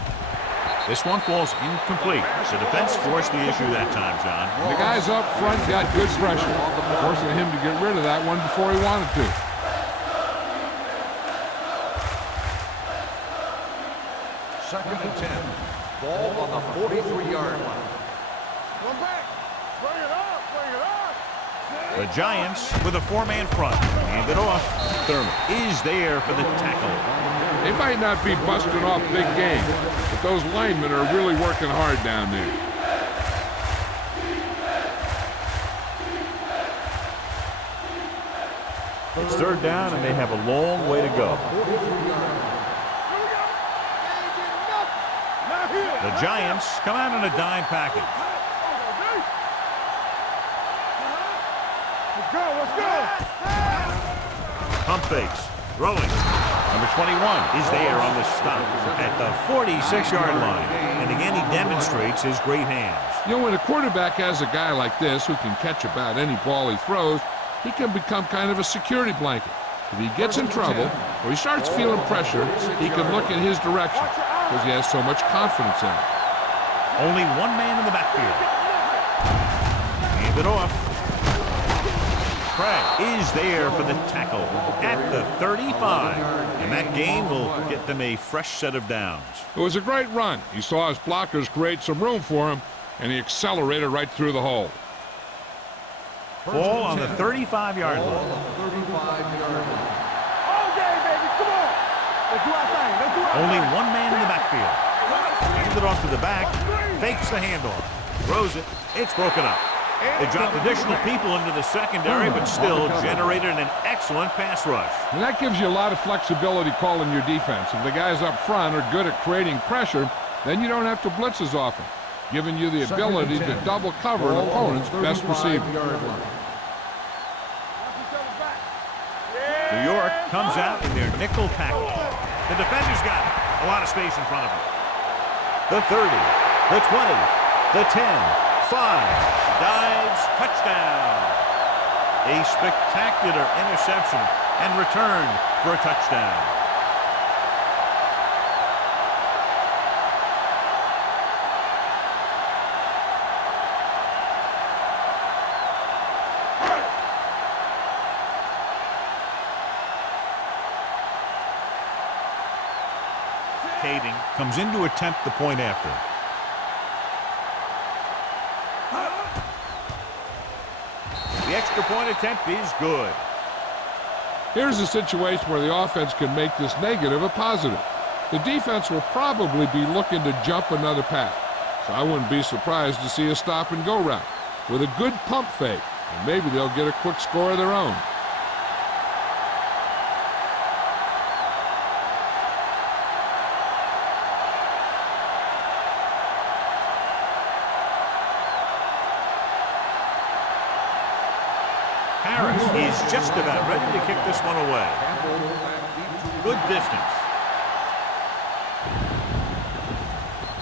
This one falls incomplete. The defense forced the issue that time, John. The guys up front got good pressure, forcing him to get rid of that one before he wanted to. Second and 10. Ball on the 43-yard line. One back. Bring it up. Bring it up. The Giants with a 4-man front. Hand it off. Thurman is there for the tackle. They might not be busting off big game, but those linemen are really working hard down there. It's 3rd down, and they have a long way to go. The Giants come out in a dime package. Let's go. Let's go. Pump fakes. Throwing. Number 21 is there on the stop at the 46-yard line. And again, he demonstrates his great hands. You know, when a quarterback has a guy like this who can catch about any ball he throws, he can become kind of a security blanket. If he gets in trouble or he starts feeling pressure, he can look in his direction because he has so much confidence in it. Only one man in the backfield. Hand it off. Craig is there for the tackle at the 35. And that gain will get them a fresh set of downs. It was a great run. He saw his blockers create some room for him, and he accelerated right through the hole. Ball on the 35-yard line. All day, baby. Come on. Let's do our thing. Let's do our Only thing. one man in the backfield. it off to the back, fakes the handoff, throws it, it's broken up. They dropped additional people into the secondary, but still generated an excellent pass rush. And that gives you a lot of flexibility calling your defense. If the guys up front are good at creating pressure, then you don't have to blitz as often, giving you the ability to double cover an opponent's best receiver. New York comes out in their nickel package. The defender's got it. A lot of space in front of him. The 30, the 20, the 10, 5, dives, touchdown. A spectacular interception and return for a touchdown. Comes in to attempt the point after. The extra point attempt is good. Here's a situation where the offense can make this negative a positive. The defense will probably be looking to jump another pass, so I wouldn't be surprised to see a stop-and-go route with a good pump fake, and maybe they'll get a quick score of their own. He's just about ready to kick this one away. Good distance.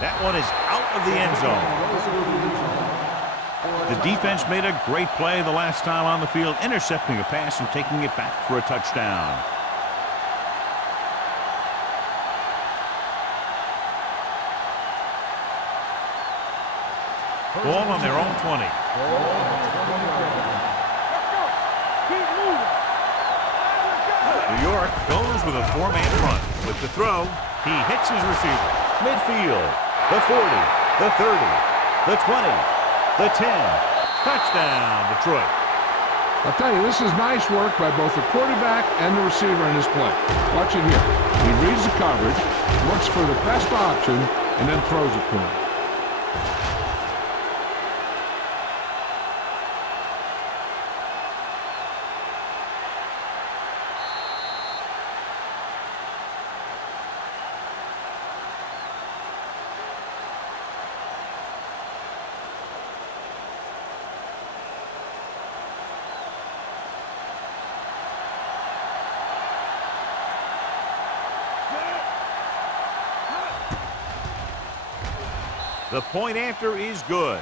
That one is out of the end zone. The defense made a great play the last time on the field, intercepting a pass and taking it back for a touchdown. Ball on their own 20. New York goes with a four-man front. With the throw, he hits his receiver. Midfield, the 40, the 30, the 20, the 10. Touchdown, Detroit. I'll tell you, this is nice work by both the quarterback and the receiver in his play. Watch it here. He reads the coverage, looks for the best option, and then throws it to him. The point after is good.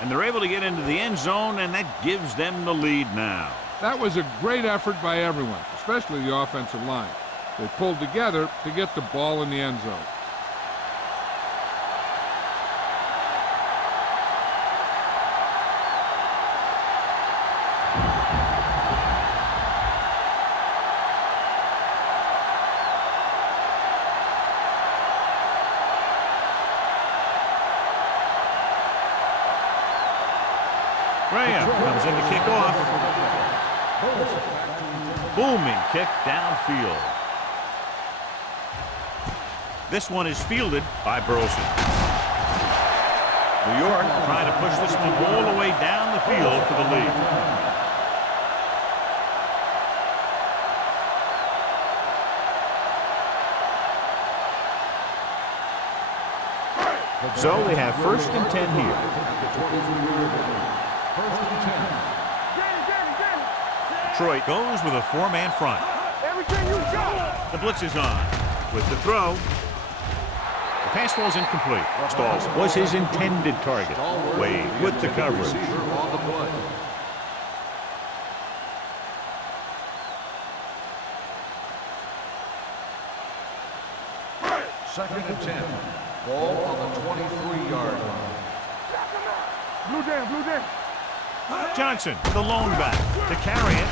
And they're able to get into the end zone, and that gives them the lead now. That was a great effort by everyone, especially the offensive line. They pulled together to get the ball in the end zone. Graham comes in to kick off. Booming kick downfield. This one is fielded by Burleson. New York trying to push this one all the way down the field for the lead. So they have 1st and 10 here. Detroit goes with a four-man front. The blitz is on. With the throw, the pass falls incomplete. Stalls was his intended target. Wade with the coverage. Second and 10. Ball on the 23-yard line. Blue down. Johnson, the lone back, to carry it.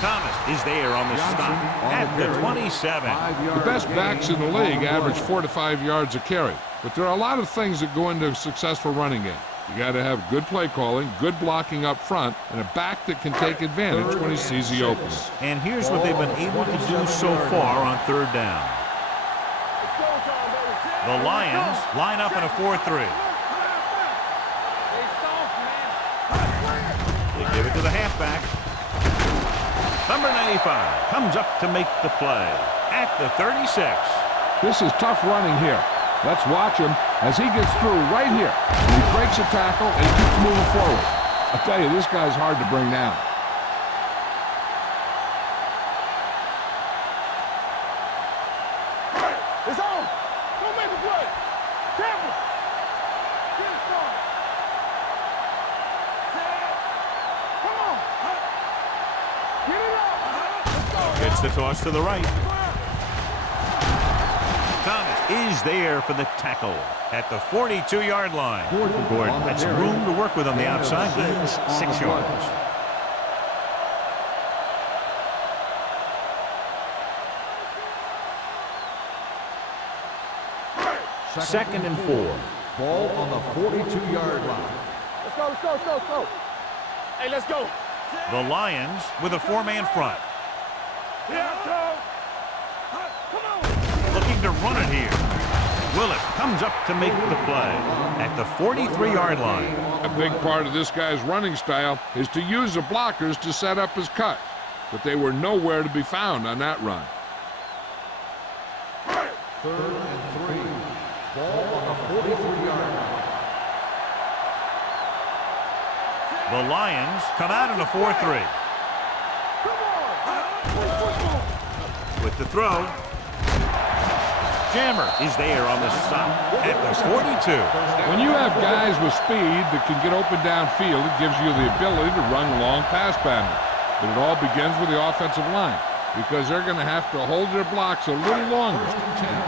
Thomas is there on the stop at the 27. The best backs in the league average 4 to 5 yards a carry. But there are a lot of things that go into a successful running game. You got to have good play calling, good blocking up front, and a back that can take advantage when he sees the opening. And here's what they've been able to do so far on 3rd down. The Lions line up in a 4-3. They give it to the halfback. Number 95 comes up to make the play at the 36. This is tough running here. Let's watch him as he gets through right here. He breaks a tackle and he keeps moving forward. I tell you, this guy's hard to bring down. It's on. Don't make a play. Tampa. Get it started. Come on. Get it up. Let's go. Gets the toss to the right. Thomas is there for the tackle at the 42-yard line. Gordon had some room to work with on the outside. Gains 6 yards. Second and 4. Ball on the 42-yard line. Let's go, let's go, let's go, let's go. Hey, let's go. The Lions with a 4-man front. Yeah, go. Come on. Looking to run it here. Willis comes up to make the play at the 43-yard line. A big part of this guy's running style is to use the blockers to set up his cut, but they were nowhere to be found on that run. 3rd and 3. Ball on the 43-yard line. The Lions come out in a 4-3. With the throw. Jammer is there on the stop at the 42. When you have guys with speed that can get open downfield, it gives you the ability to run long pass patterns. But it all begins with the offensive line, because they're going to have to hold their blocks a little longer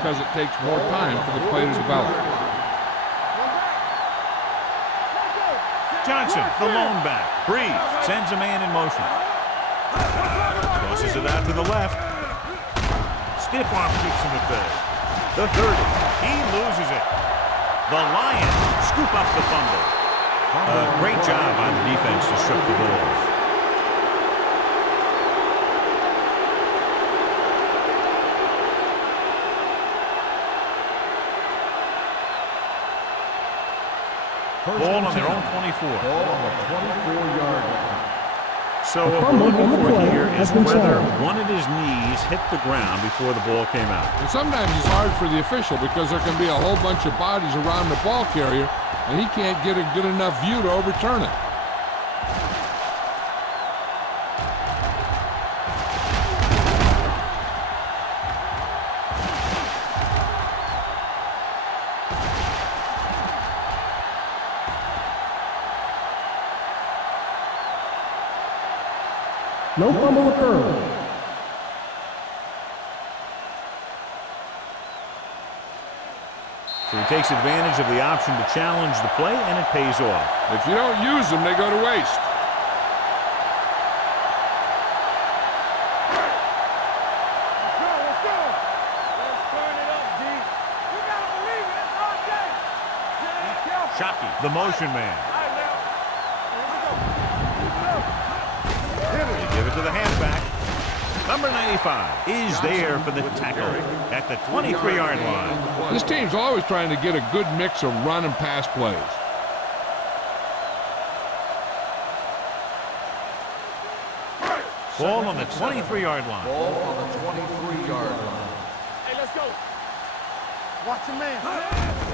because it takes more time for the play to develop. Johnson, the lone back. Breeze sends a man in motion. Tosses it out to the left. Stiff arm keeps him at bay. The 30. He loses it. The Lions scoop up the fumble. Great job on the defense to strip the balls. Ball on their own 24. Ball on the 24-yard line. So what we're looking for here is whether one of his knees hit the ground before the ball came out. And sometimes it's hard for the official because there can be a whole bunch of bodies around the ball carrier, and he can't get a good enough view to overturn it. No fumble occurred. So he takes advantage of the option to challenge the play, and it pays off. If you don't use them, they go to waste. Let's go. Let's turn it up, D. You gotta believe it. It's our day. Be careful. Shockey, the motion man. All right, now. Here we go. Keep it up. They give it to the halfback. Number 95 is there for the tackle at the 23-yard line. This team's always trying to get a good mix of run and pass plays. Ball on the 23-yard line. Ball on the 23-yard line. Hey, let's go. Watch your man.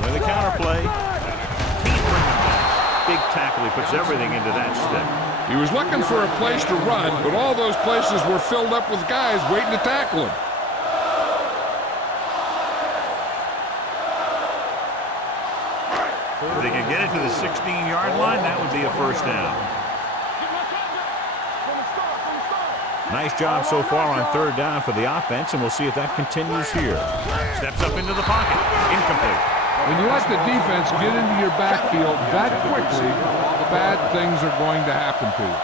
With the counter play. Can't bring him back. Big tackle. He puts everything into that stick. He was looking for a place to run, but all those places were filled up with guys waiting to tackle him. If they can get it to the 16-yard line, that would be a first down. Nice job so far on third down for the offense, and we'll see if that continues here. Steps up into the pocket. Incomplete. When you let the defense get into your backfield that quickly, bad things are going to happen to you.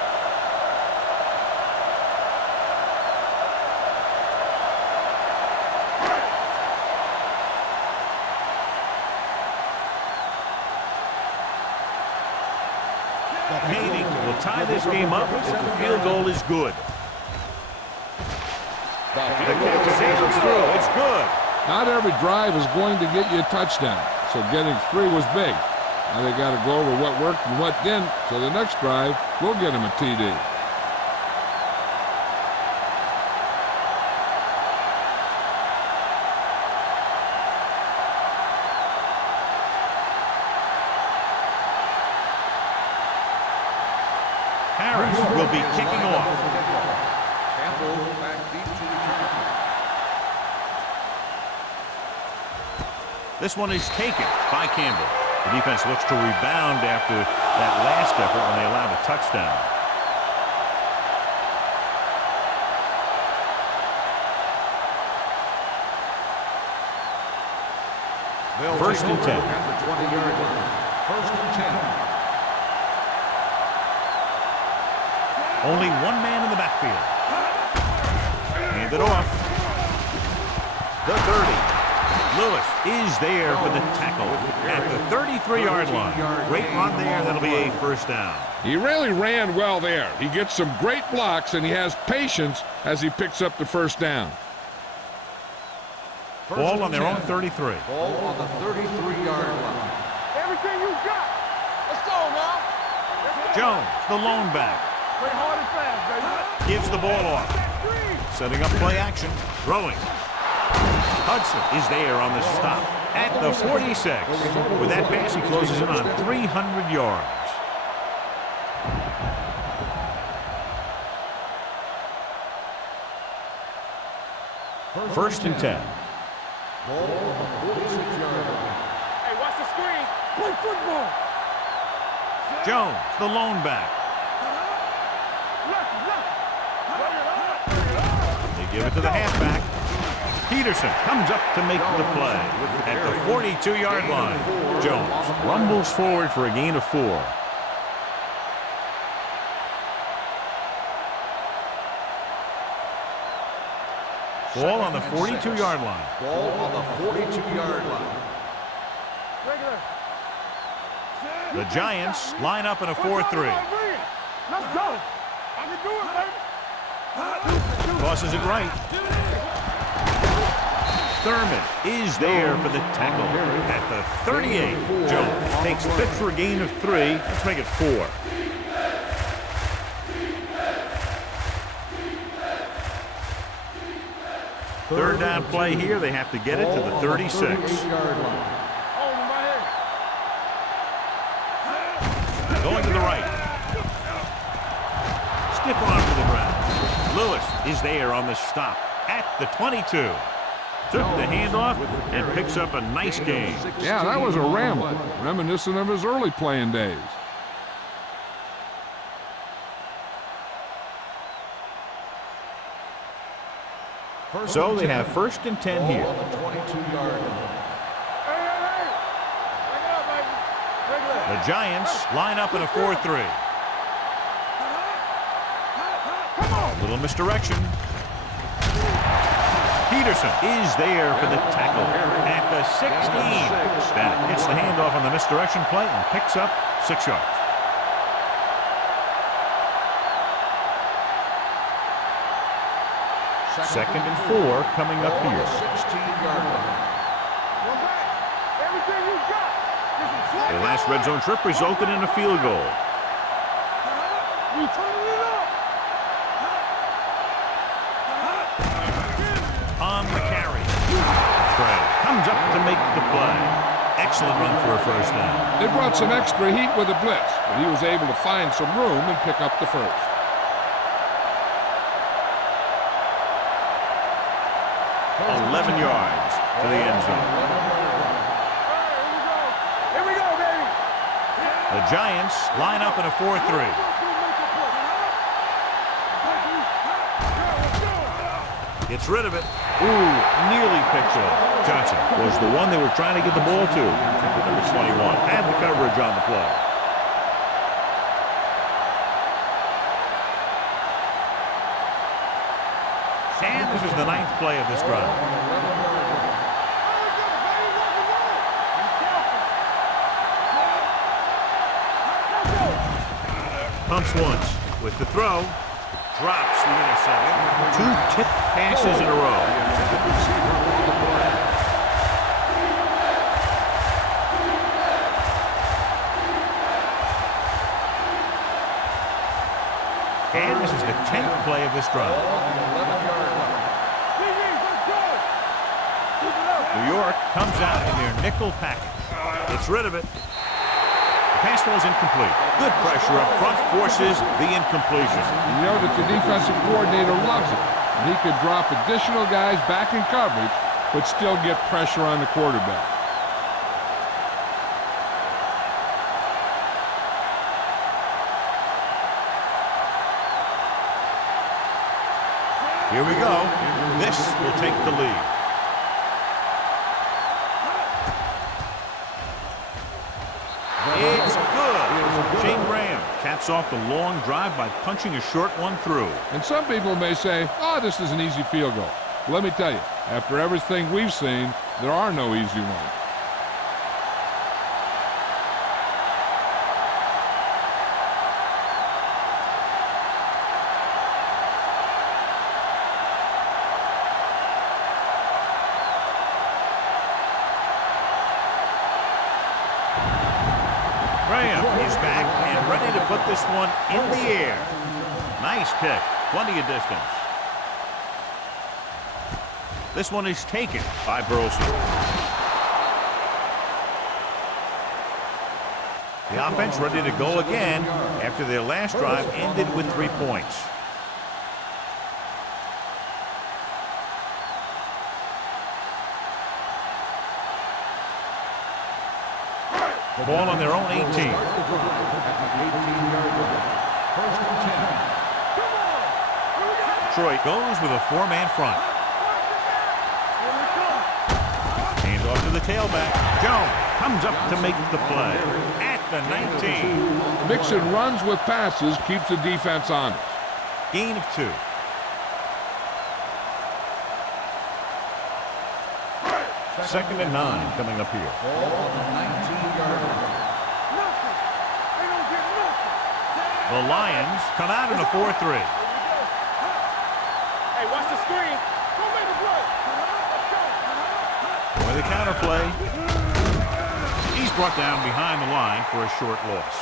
Hayden will tie this game up if the field goal is good. The kick sails through. It's good. Not every drive is going to get you a touchdown, so getting 3 was big. Now they got to go over what worked and what didn't, so the next drive will get him a TD. Harris will be kicking off. Campbell back deep to return. This one is taken by Campbell. The defense looks to rebound after that last effort when they allowed a touchdown. First and 10. At the 20-yard line. First and 10. Only one man in the backfield. Hand it off. The 30. Lewis is there for the tackle at the 33-yard line. Great run there. That'll be a first down. He really ran well there. He gets some great blocks, and he has patience as he picks up the first down. Ball on their own 33. Ball on the 33-yard line. Everything you got. Let's go now. Jones, the lone back. Play hard and fast, baby. Gives the ball off. Setting up play action. Throwing. Hudson is there on the stop at the 46. With that pass, he closes in on 300 yards. First and 10. Ball on the 46-yard line. Hey, watch the screen. Play football. Jones, the lone back. They give it to the halfback. Peterson comes up to make the play at the 42-yard line. Jones rumbles forward for a gain of 4. Ball on the 42-yard line. Ball on the 42-yard line. The Giants line up in a 4-3. Let's go. I can do it, baby. Tosses it right. Thurman is there for the tackle at the 38. Jones takes pitch for a gain of 3. Let's make it 4. Third down play here. They have to get it to the 36. Going to the right. Stiff arm to the ground. Lewis is there on the stop at the 22. Took the handoff and picks up a nice gain. Yeah, that was a ramble, reminiscent of his early playing days. So they have first and 10 here. On the 22-yard line. The Giants line up in a 4-3. Little misdirection. Peterson is there for the tackle at the 16. Bennett gets the handoff on the misdirection play and picks up 6 yards. Second and 4 coming up here. 16-yard line. Their last red zone trip resulted in a field goal. On the carry. Trey comes up to make the play. Excellent run for a first down. They brought some extra heat with a blitz, but he was able to find some room and pick up the first. $11 yards to the end zone. Here we go, baby. The Giants line up in a 4-3. Gets rid of it. Ooh, nearly picked off. Johnson was the one they were trying to get the ball to. Number 21 had the coverage on the play. And this is the 9th play of this drive. Pumps once with the throw. Drops the interception. 2 tip passes in a row. 10th play of this drive. New York comes out in their nickel package. Gets rid of it. The pass ball is incomplete. Good pressure up front forces the incompletion. You know that the defensive coordinator loves it. And he could drop additional guys back in coverage, but still get pressure on the quarterback. Here we go. This will take the lead. It's good. Shane Graham caps off the long drive by punching a short one through. And some people may say, oh, this is an easy field goal. Let me tell you, after everything we've seen, there are no easy ones. Graham is back and ready to put this one in the air. Nice kick. Plenty of distance. This one is taken by Burleson. The offense ready to go again after their last drive ended with 3 points. The ball on their own 18. Detroit goes with a 4-man front. Hand off to the tailback. Jones comes up to make the play at the 19. Mixing runs with passes keeps the defense honest. Gain of 2. Second and 9 coming up here. The Lions come out in a 4-3. Hey, watch the screen. Go make the play. For the counter play. He's brought down behind the line for a short loss.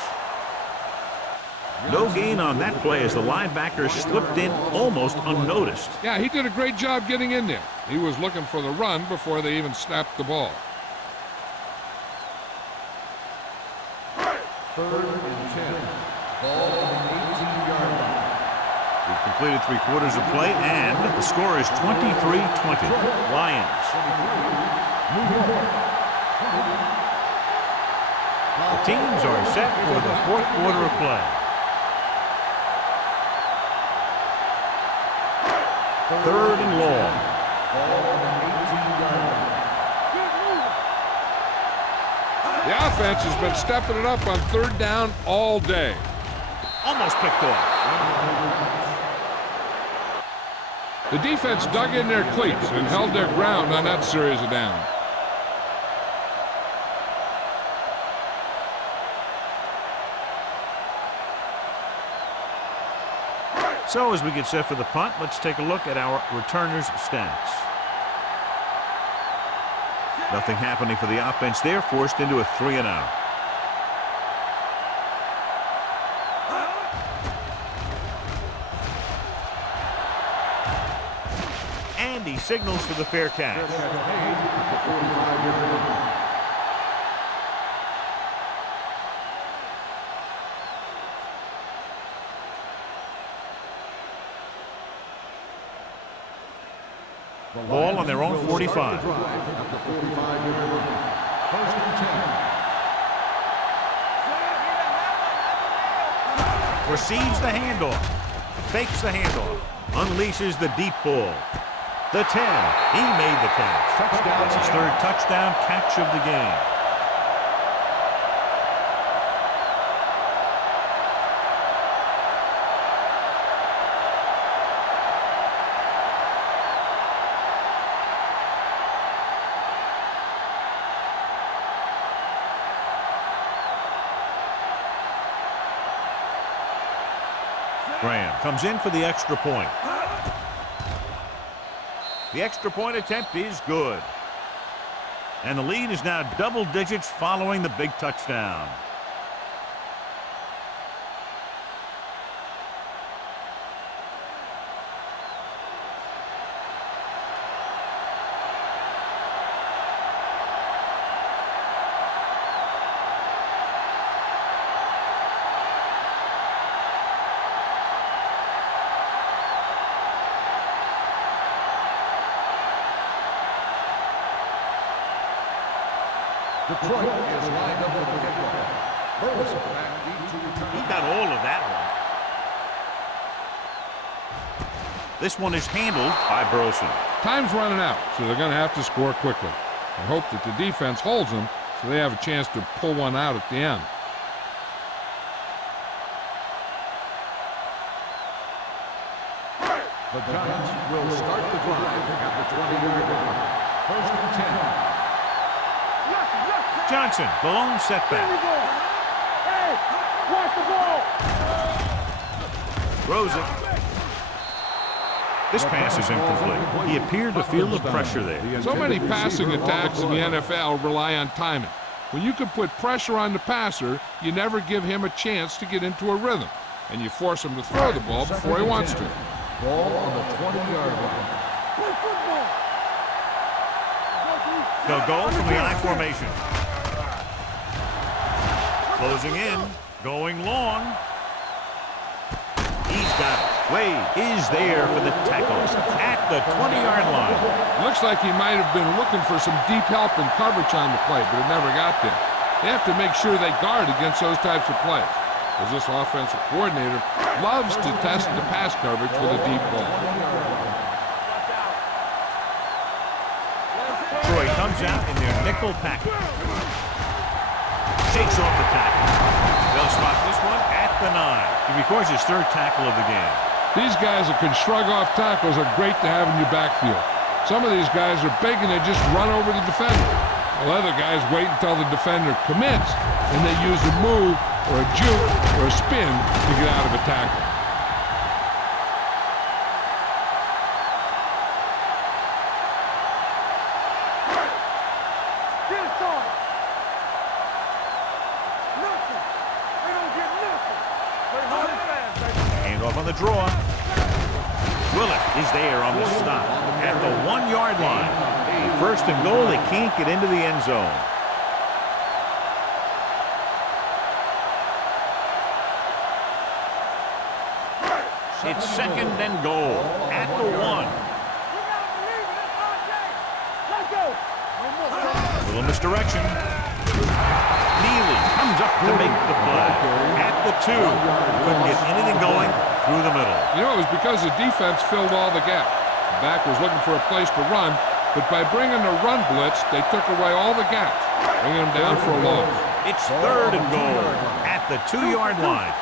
No gain on that play as the linebacker slipped in almost unnoticed. Yeah, he did a great job getting in there. He was looking for the run before they even snapped the ball. Third and 10. Ball on the 18-yard line. We've completed 3/4 of play, and the score is 23-20. Lions. The teams are set for the 4th quarter of play. Third and long. Ball on the 18-yard line. The offense has been stepping it up on 3rd down all day. Almost picked off. The defense dug in their cleats and held their ground on that series of downs. So as we get set for the punt, let's take a look at our returners' stats. Nothing happening for the offense there, forced into a 3-and-out. And he signals for the fair catch. Ball on their own 45. Receives the handoff. Fakes the handoff. Unleashes the deep ball. The 10. He made the catch. Touchdown. That's his 3rd touchdown catch of the game. Graham comes in for the extra point. The extra point attempt is good. And the lead is now double digits following the big touchdown. Detroit is lined up for the kickoff. Burleson back deep to return. He got all of that one. This one is handled by Burleson. Time's running out, so they're going to have to score quickly. I hope that the defense holds them so they have a chance to pull one out at the end. The Giants will start the drive at the 20-yard line. First and 10. Johnson, the lone setback. Hey, watch the ball. Throws it. This pass is incomplete. He appeared to feel the pressure there. So many passing attacks in the NFL rely on timing. When you can put pressure on the passer, you never give him a chance to get into a rhythm, and you force him to throw the ball before he wants to. Ball on the 20-yard line. Play football. They'll go from the I formation. Closing in, going long. He's got it. Wade is there for the tackle at the 20-yard line. Looks like he might have been looking for some deep help and coverage on the play, but it never got there. They have to make sure they guard against those types of plays, as this offensive coordinator loves to test the pass coverage with a deep ball. Troy comes out in their nickel package. Shakes off the tackle. They'll spot this one at the 9. He records his third tackle of the game. These guys that can shrug off tackles are great to have in your backfield. Some of these guys are big and they just run over the defender. While other guys wait until the defender commits and they use a move or a juke or a spin to get out of a tackle. Get it started. Nothing. They don't get nothing. Play hard and fast, baby. Hand off on the draw. Willett is there on the stop at the 1-yard line. First and goal, they can't get into the end zone. It's second and goal at the 1. You gotta believe it. That's RJ. Let's go. Little misdirection. Neely comes up to make the play at the 2. Couldn't get anything going through the middle. You know, it was because the defense filled all the gaps. The back was looking for a place to run, but by bringing the run blitz, they took away all the gaps, bringing them down for a loss. It's third and goal at the 2-yard line.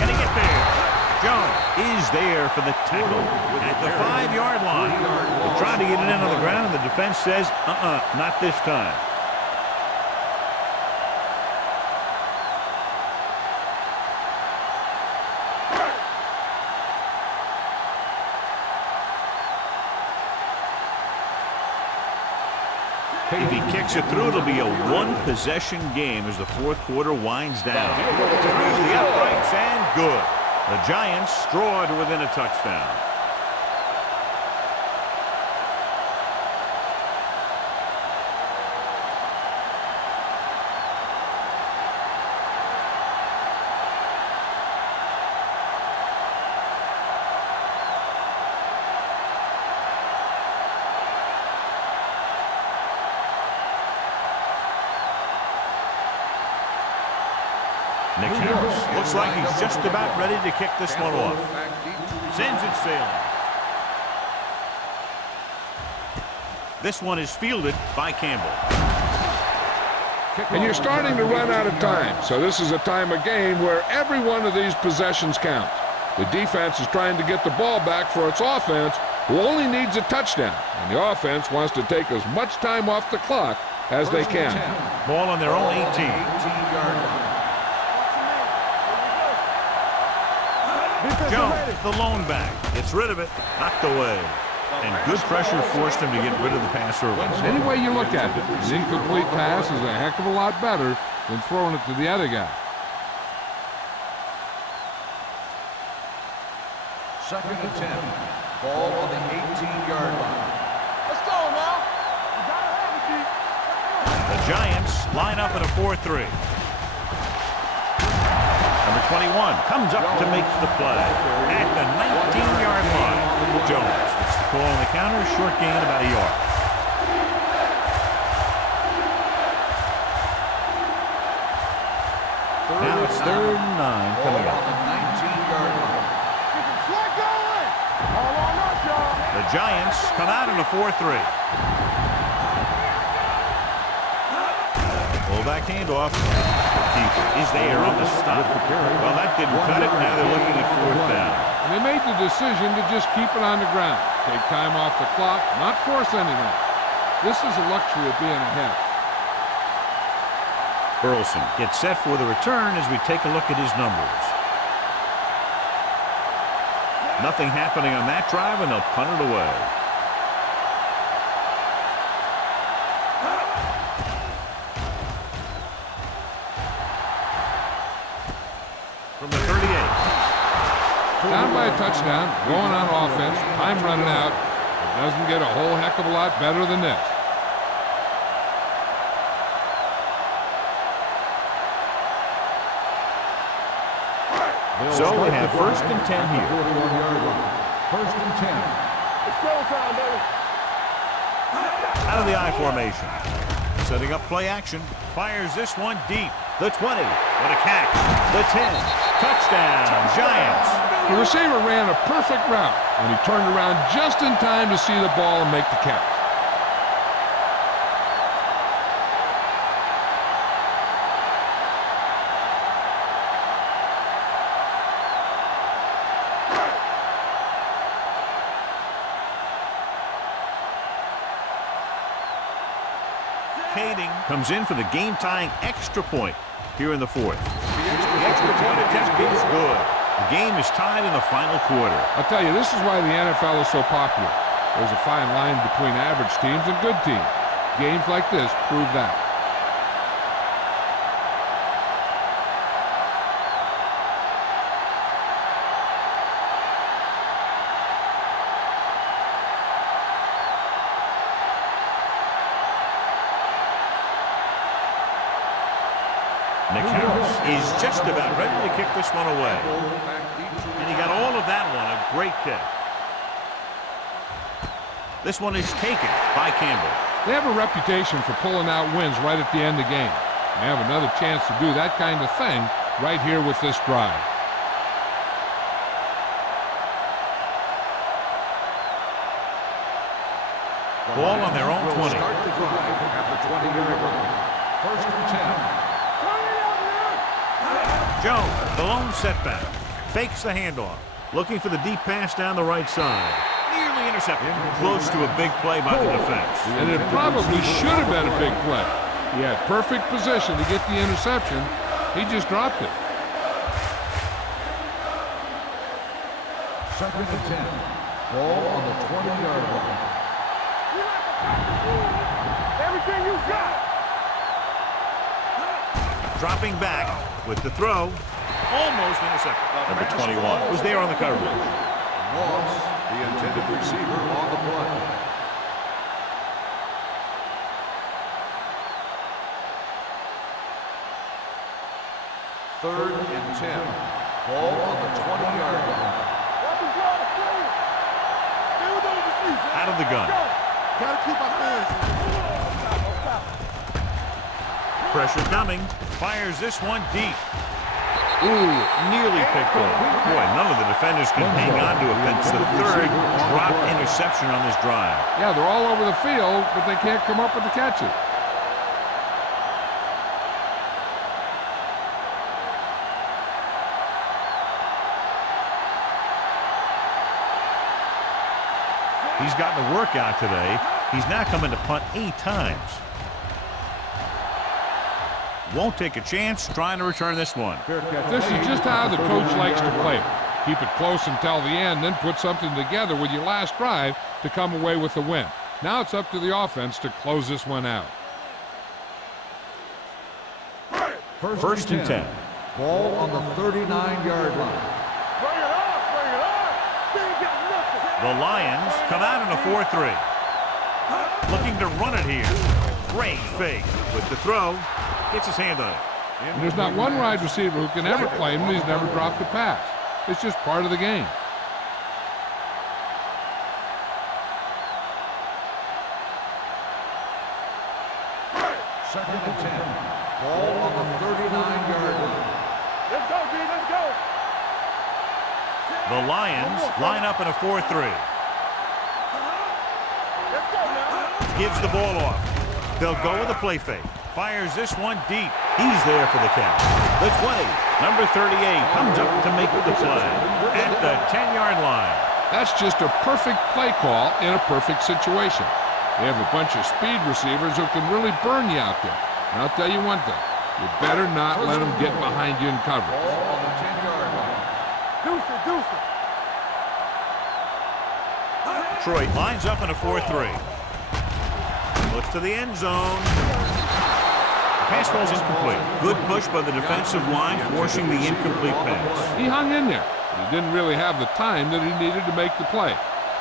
Can he get there? Jones is there for the tackle at the 5-yard line. They're trying to get it in on the ground, and the defense says, not this time. If he kicks it through, it'll be a one-possession game as the fourth quarter winds down. Through the uprights and good. The Giants straw to within a touchdown. Nick Harris looks like he's just about ready to kick this one off. Sends it sailing. This one is fielded by Campbell. And you're starting to run out of time, so this is a time of game where every one of these possessions counts. The defense is trying to get the ball back for its offense, who only needs a touchdown, and the offense wants to take as much time off the clock as they can. Ball on their own 18. Jones, the lone back, gets rid of it, knocked away. And good pressure forced him to get rid of the pass early. Any way you look at it, an incomplete pass is a heck of a lot better than throwing it to the other guy. Second and 10. Ball on the 18-yard line. Let's go now. You gotta have it, Pete. The Giants line up in a 4-3. Number 21 comes up to make the play at the 19-yard line. Jones gets the call on the counter, short gain about a yard. 3rd and 9 coming up. On the 19-yard line. Get some slack going. All on us, y'all. The Giants come out in a 4-3. Fullback handoff. Keeper is there on the stop. Well, that didn't cut it. Now they're looking at 4th down. And they made the decision to just keep it on the ground. Take time off the clock, not force anything. This is a luxury of being ahead. Burleson gets set for the return as we take a look at his numbers. Nothing happening on that drive, and they'll punt it away. From the 38. Down by a touchdown, going on offense, time running out. It doesn't get a whole heck of a lot better than this. So we have 1st and 10 here. 41-yard line. 1st and 10. It's showtime, baby. Out of the I formation. Setting up play action. Fires this one deep. The 20. What a catch. The 10. Touchdown, Giants. The receiver ran a perfect route, and he turned around just in time to see the ball and make the catch. Kading comes in for the game-tying extra point here in the 4th. The extra point attempt is good. The game is tied in the final quarter. I'll tell you, this is why the NFL is so popular. There's a fine line between average teams and good teams. Games like this prove that. Nick Harris is just about ready to kick this one away. And he got all of that one, a great kick. This one is taken by Campbell. They have a reputation for pulling out wins right at the end of the game. They have another chance to do that kind of thing right here with this drive. Ball on their own 20. Start the drive at the 20-yard line. 1st and 10. Jones, the lone setback, fakes the handoff, looking for the deep pass down the right side. Nearly intercepted, close to a big play by the defense. And it probably should have been a big play. He had perfect position to get the interception. He just dropped it. 2nd and 10. Ball on the 20-yard line. Everything you got. Dropping back with the throw, almost intercepted. Number 21 was there on the coverage. Moss, the intended receiver, on the play. Third and 10. Ball on the 20-yard line. Out of the gun. Gotta keep our hands. Pressure coming. Fires this one deep. Ooh, nearly picked off. Boy, none of the defenders can hang on to it. That's the 3rd drop interception on this drive. Yeah, they're all over the field, but they can't come up with the catches. He's gotten a workout today. He's now coming to punt 8 times. Won't take a chance trying to return this one. This is just how the coach likes to play it. Keep it close until the end, then put something together with your last drive to come away with the win. Now it's up to the offense to close this one out. 1st and 10. Ball on the 39-yard line. Bring it on, bring it on. They ain't got nothing. The Lions come out in a 4-3. Looking to run it here. Great fake with the throw. Gets his hand on it. And there's not one wide receiver who can ever claim that he's never dropped a pass. It's just part of the game. Second and 10. Ball on the 39-yard line. Let's go, D. Let's go. The Lions line up in a 4-3. Let's go now. Gives the ball off. They'll go with a play fake. Fires this one deep. He's there for the catch. The 20, number 38, comes up to make the play at the 10-yard line. That's just a perfect play call in a perfect situation. They have a bunch of speed receivers who can really burn you out there. And I'll tell you one thing. You better not let them get behind you in coverage. On the 10-yard line. Deuce it. Detroit lines up in a 4-3. Looks to the end zone. The pass ball's incomplete. Good push by the defensive line, forcing the incomplete pass. He hung in there, but he didn't really have the time that he needed to make the play.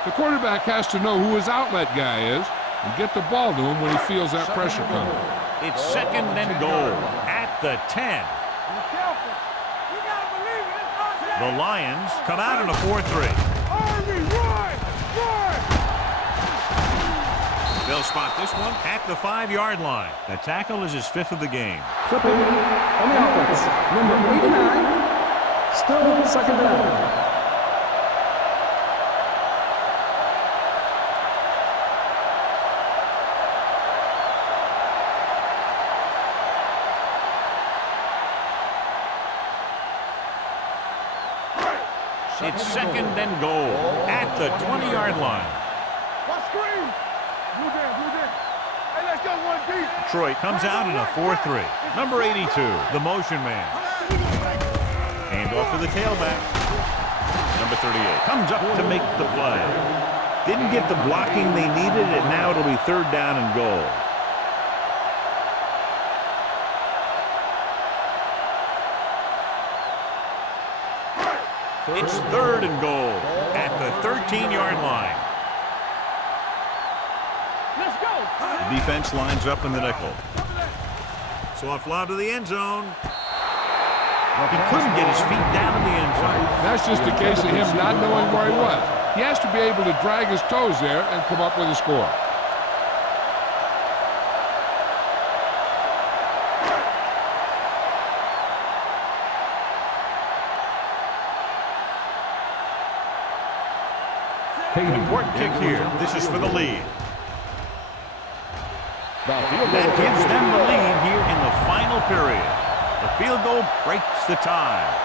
The quarterback has to know who his outlet guy is and get the ball to him when he feels that pressure coming. It's second and goal at the 10. Be careful. You gotta believe it. It's our day. The Lions come out in a 4-3. Army, run! They'll spot this one at the 5-yard line. The tackle is his 5th of the game. Clipping on the offense. Number 89. Still second down. It's second and goal at the 20-yard line. What screen? Blue down. Hey, let's go one deep. Detroit comes out in a 4-3. Number 82, the motion man. Hand off to the tailback. Number 38 comes up to make the play. Didn't get the blocking they needed, and now it'll be 3rd down and goal. It's 3rd and goal at the 13-yard line. Let's go. The defense lines up in the nickel. Soft lob to the end zone. He couldn't get his feet down in the end zone. That's just a case of him not knowing where he was. He has to be able to drag his toes there and come up with a score. Important kick here. This is for the lead. That gives them the lead here in the final period. The field goal breaks the tie.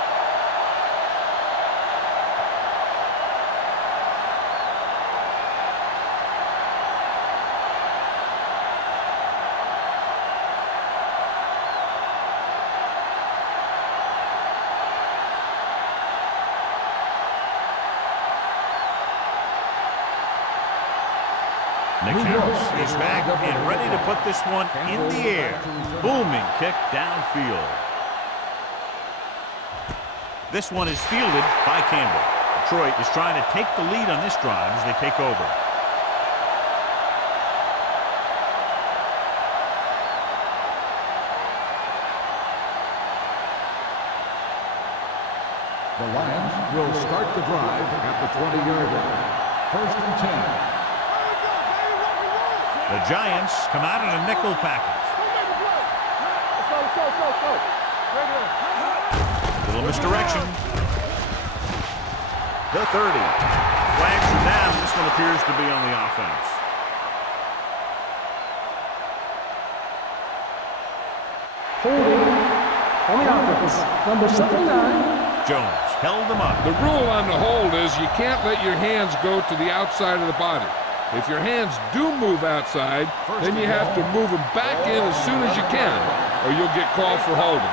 Nick Harris is back and ready to put this one in the air. Booming kick downfield. This one is fielded by Campbell. Detroit is trying to take the lead on this drive as they take over. The Lions will start the drive at the 20-yard line. 1st and 10. The Giants come out in a nickel package. Let's go. Little misdirection. The 30. Flags are down. This one appears to be on the offense. Holding on the offense. Number 79. Jones held them up. The rule on the hold is you can't let your hands go to the outside of the body. If your hands do move outside, then you have to move them back in as soon as you can, or you'll get called for holding.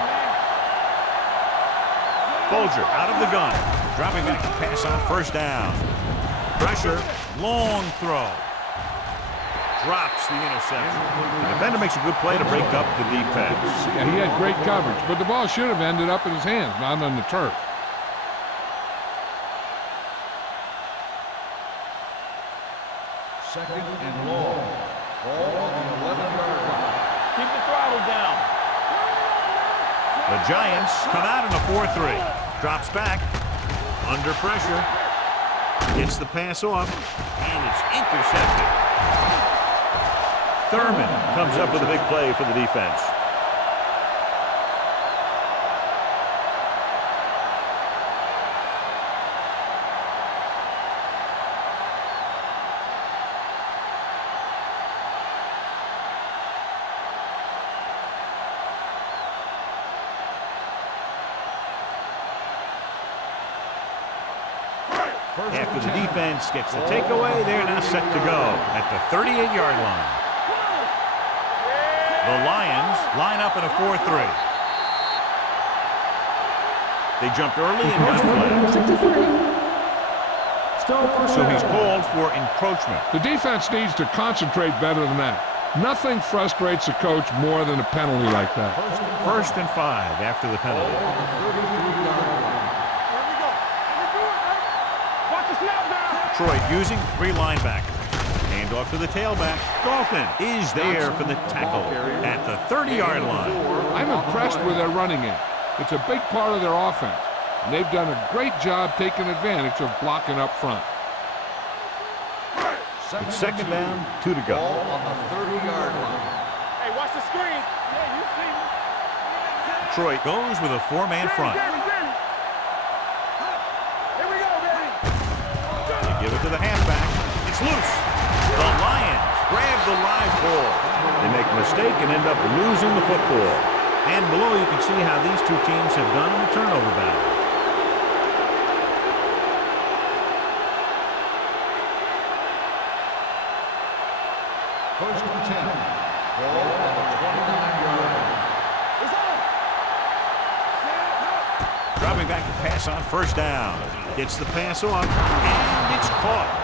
Folger out of the gun. Dropping back to pass on 1st down. Pressure. Long throw. Drops the interception. The defender makes a good play to break up the defense. Yeah, he had great coverage, but the ball should have ended up in his hands, not on the turf. Second and long. Ball on the 11-yard line. Keep the throttle down. The Giants come out in a 4-3. Drops back. Under pressure. Gets the pass off. And it's intercepted. Thurman comes up with a big play for the defense. After the defense gets the takeaway, they're now set to go at the 38-yard line. The Lions line up in a 4-3. They jumped early and got a flag. So he's called for encroachment. The defense needs to concentrate better than that. Nothing frustrates a coach more than a penalty like that. First and 5 after the penalty. Detroit using 3 linebackers. Hand off to the tailback. Dalton is there for the tackle at the 30-yard line. I'm impressed with their running game. It's a big part of their offense, and they've done a great job taking advantage of blocking up front. It's second down, 2 to go. Ball on the 30-yard line. Hey, watch the screen. Yeah, you see me. Detroit goes with a 4-man front. Here we go, baby. They give it to the halfback. It's loose. The Lions grab the live ball. They make a mistake and end up losing the football. And below you can see how these two teams have done in the turnover battle. First and 10. Ball on the 29-yard line. Dropping back to pass on first down. Gets the pass off, and it's caught.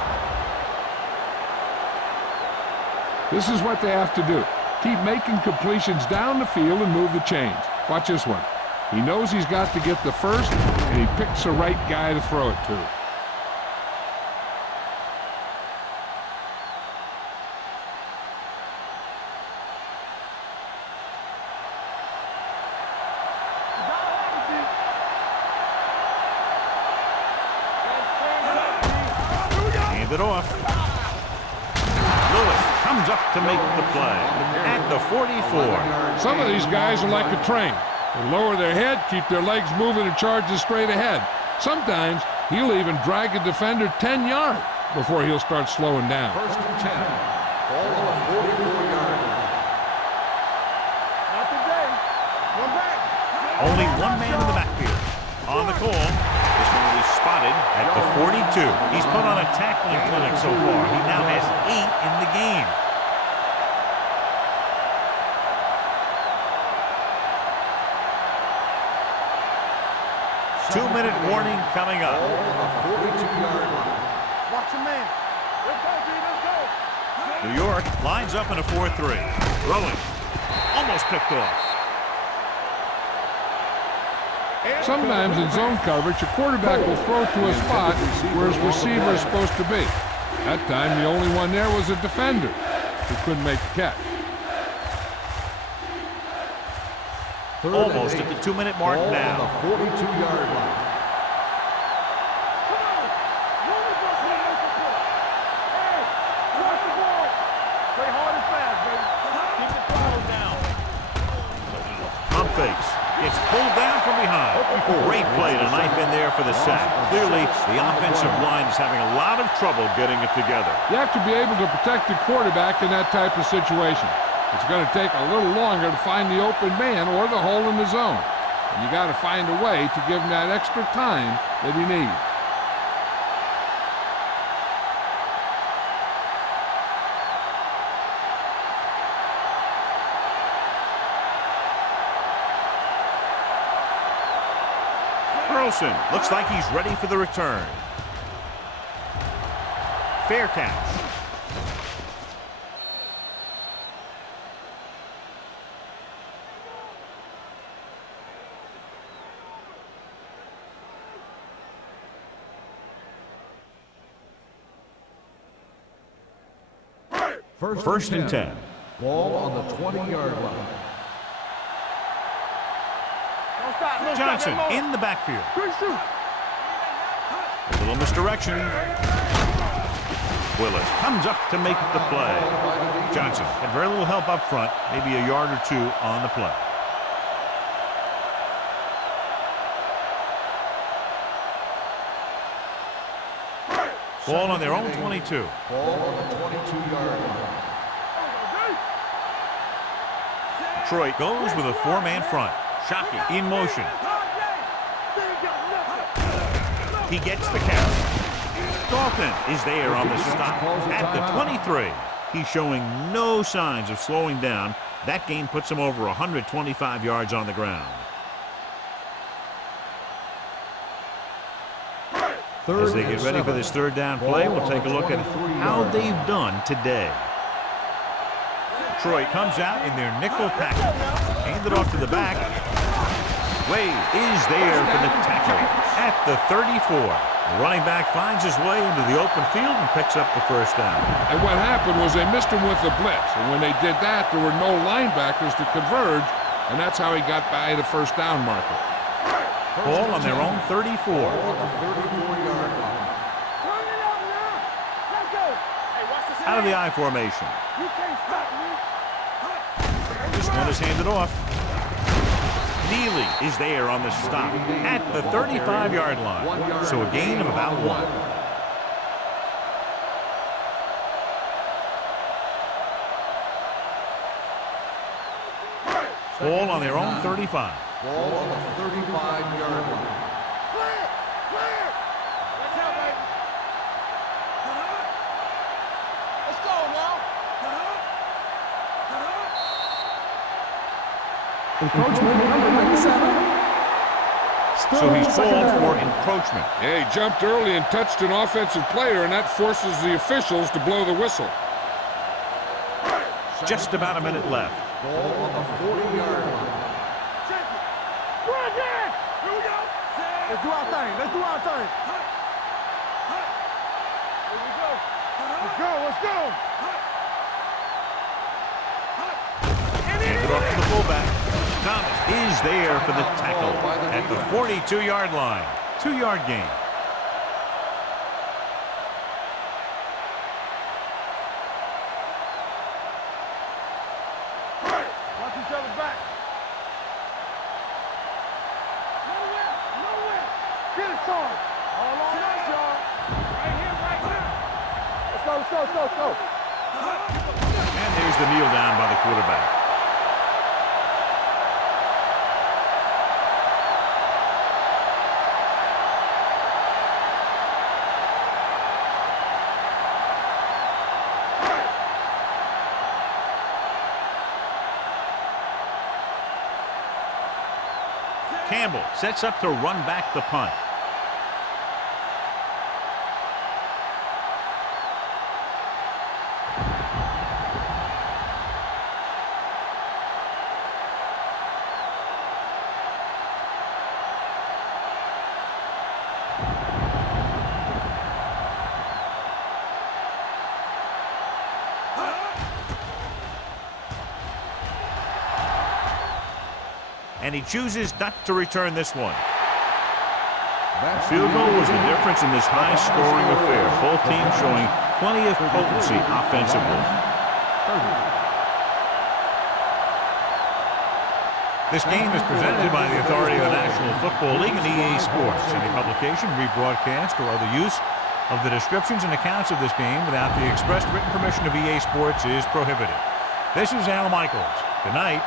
This is what they have to do. Keep making completions down the field and move the chains. Watch this one. He knows he's got to get the first, and he picks the right guy to throw it to. Hand it off. Lewis comes up to make the play at the 44. Some of these guys are like a train. They lower their head, keep their legs moving, and charge straight ahead. Sometimes he'll even drag a defender 10 yards before he'll start slowing down. First and 10. Ball on the 44-yard line. Not today. One back. Only one man in the backfield. On the call, this one will be spotted at the 42. He's put on a tackling clinic so far. He now has 8 in the game. Two-minute warning coming up. Ball on the 42-yard line. Watch your man. Let's go, G. Let's go. New York lines up in a 4-3. Throwing. Almost picked off. Sometimes in zone coverage, a quarterback will throw to a spot where his receiver is supposed to be. That time, the only one there was a defender who couldn't make the catch. Almost at the 2-minute mark Ball now. on the 42-yard line. Play hard and fast, baby. Keep the throttle down. Pump fakes. It's pulled down from behind. Great play tonight in there for the sack. Clearly, the offensive line is having a lot of trouble getting it together. You have to be able to protect the quarterback in that type of situation. It's going to take a little longer to find the open man or the hole in the zone. And you got to find a way to give him that extra time that he needs. Carlson looks like he's ready for the return. Fair catch. First and 10. Ball on the 20-yard line. Don't stop. Don't Johnson stop. in the backfield. Good shoot. A little misdirection. Willis comes up to make the play. Johnson had very little help up front, maybe a yard or 2 on the play. Ball on their own 22. Ball on the 22-yard line. Detroit goes with a 4-man front. Shockey in motion. He gets the catch. Dalton is there on the stop at the 23. He's showing no signs of slowing down. That gain puts him over 125 yards on the ground. As they get ready for this third down play, we'll take a look at how they've done today. Troy comes out in their nickel package. Handed off to the back. Wade is there for the tackle at the 34. The running back finds his way into the open field and picks up the first down. And what happened was they missed him with the blitz. And when they did that, there were no linebackers to converge, and that's how he got by the first down marker. Ball on their own 34. Turn it up now. Let's go. Hey, watch the Out of the I formation. You can't stop me. This one is handed off. Neely is there on the stop at the 35-yard line. So a gain of about 1. Ball on their own 35. Ball on the 35-yard line. Clear. Clear. Let's go, baby. Let's go now. Encroachment, number 97. So he's called for encroachment. Yeah, he jumped early and touched an offensive player, and that forces the officials to blow the whistle. Just about a minute left. Ball on the 40-yard line. Run there. Here we go. Let's do our thing. Let's do our thing. Here we go. Let's go. Let's go. Handed off to the fullback. Thomas is there for the tackle at the 42-yard line. 2-yard gain. Watch each other back. Nowhere. Get it, son. All on us, y'all. Right here, right here. Let's go. And there's the kneel down by the quarterback. Campbell sets up to run back the punt. And he chooses not to return this one. Field goal was the difference in this high-scoring affair. Both teams showing plenty of potency offensively. This game is presented by the authority of the National Football League and EA Sports. Any publication, rebroadcast, or other use of the descriptions and accounts of this game without the expressed written permission of EA Sports is prohibited. This is Al Michaels. Good night.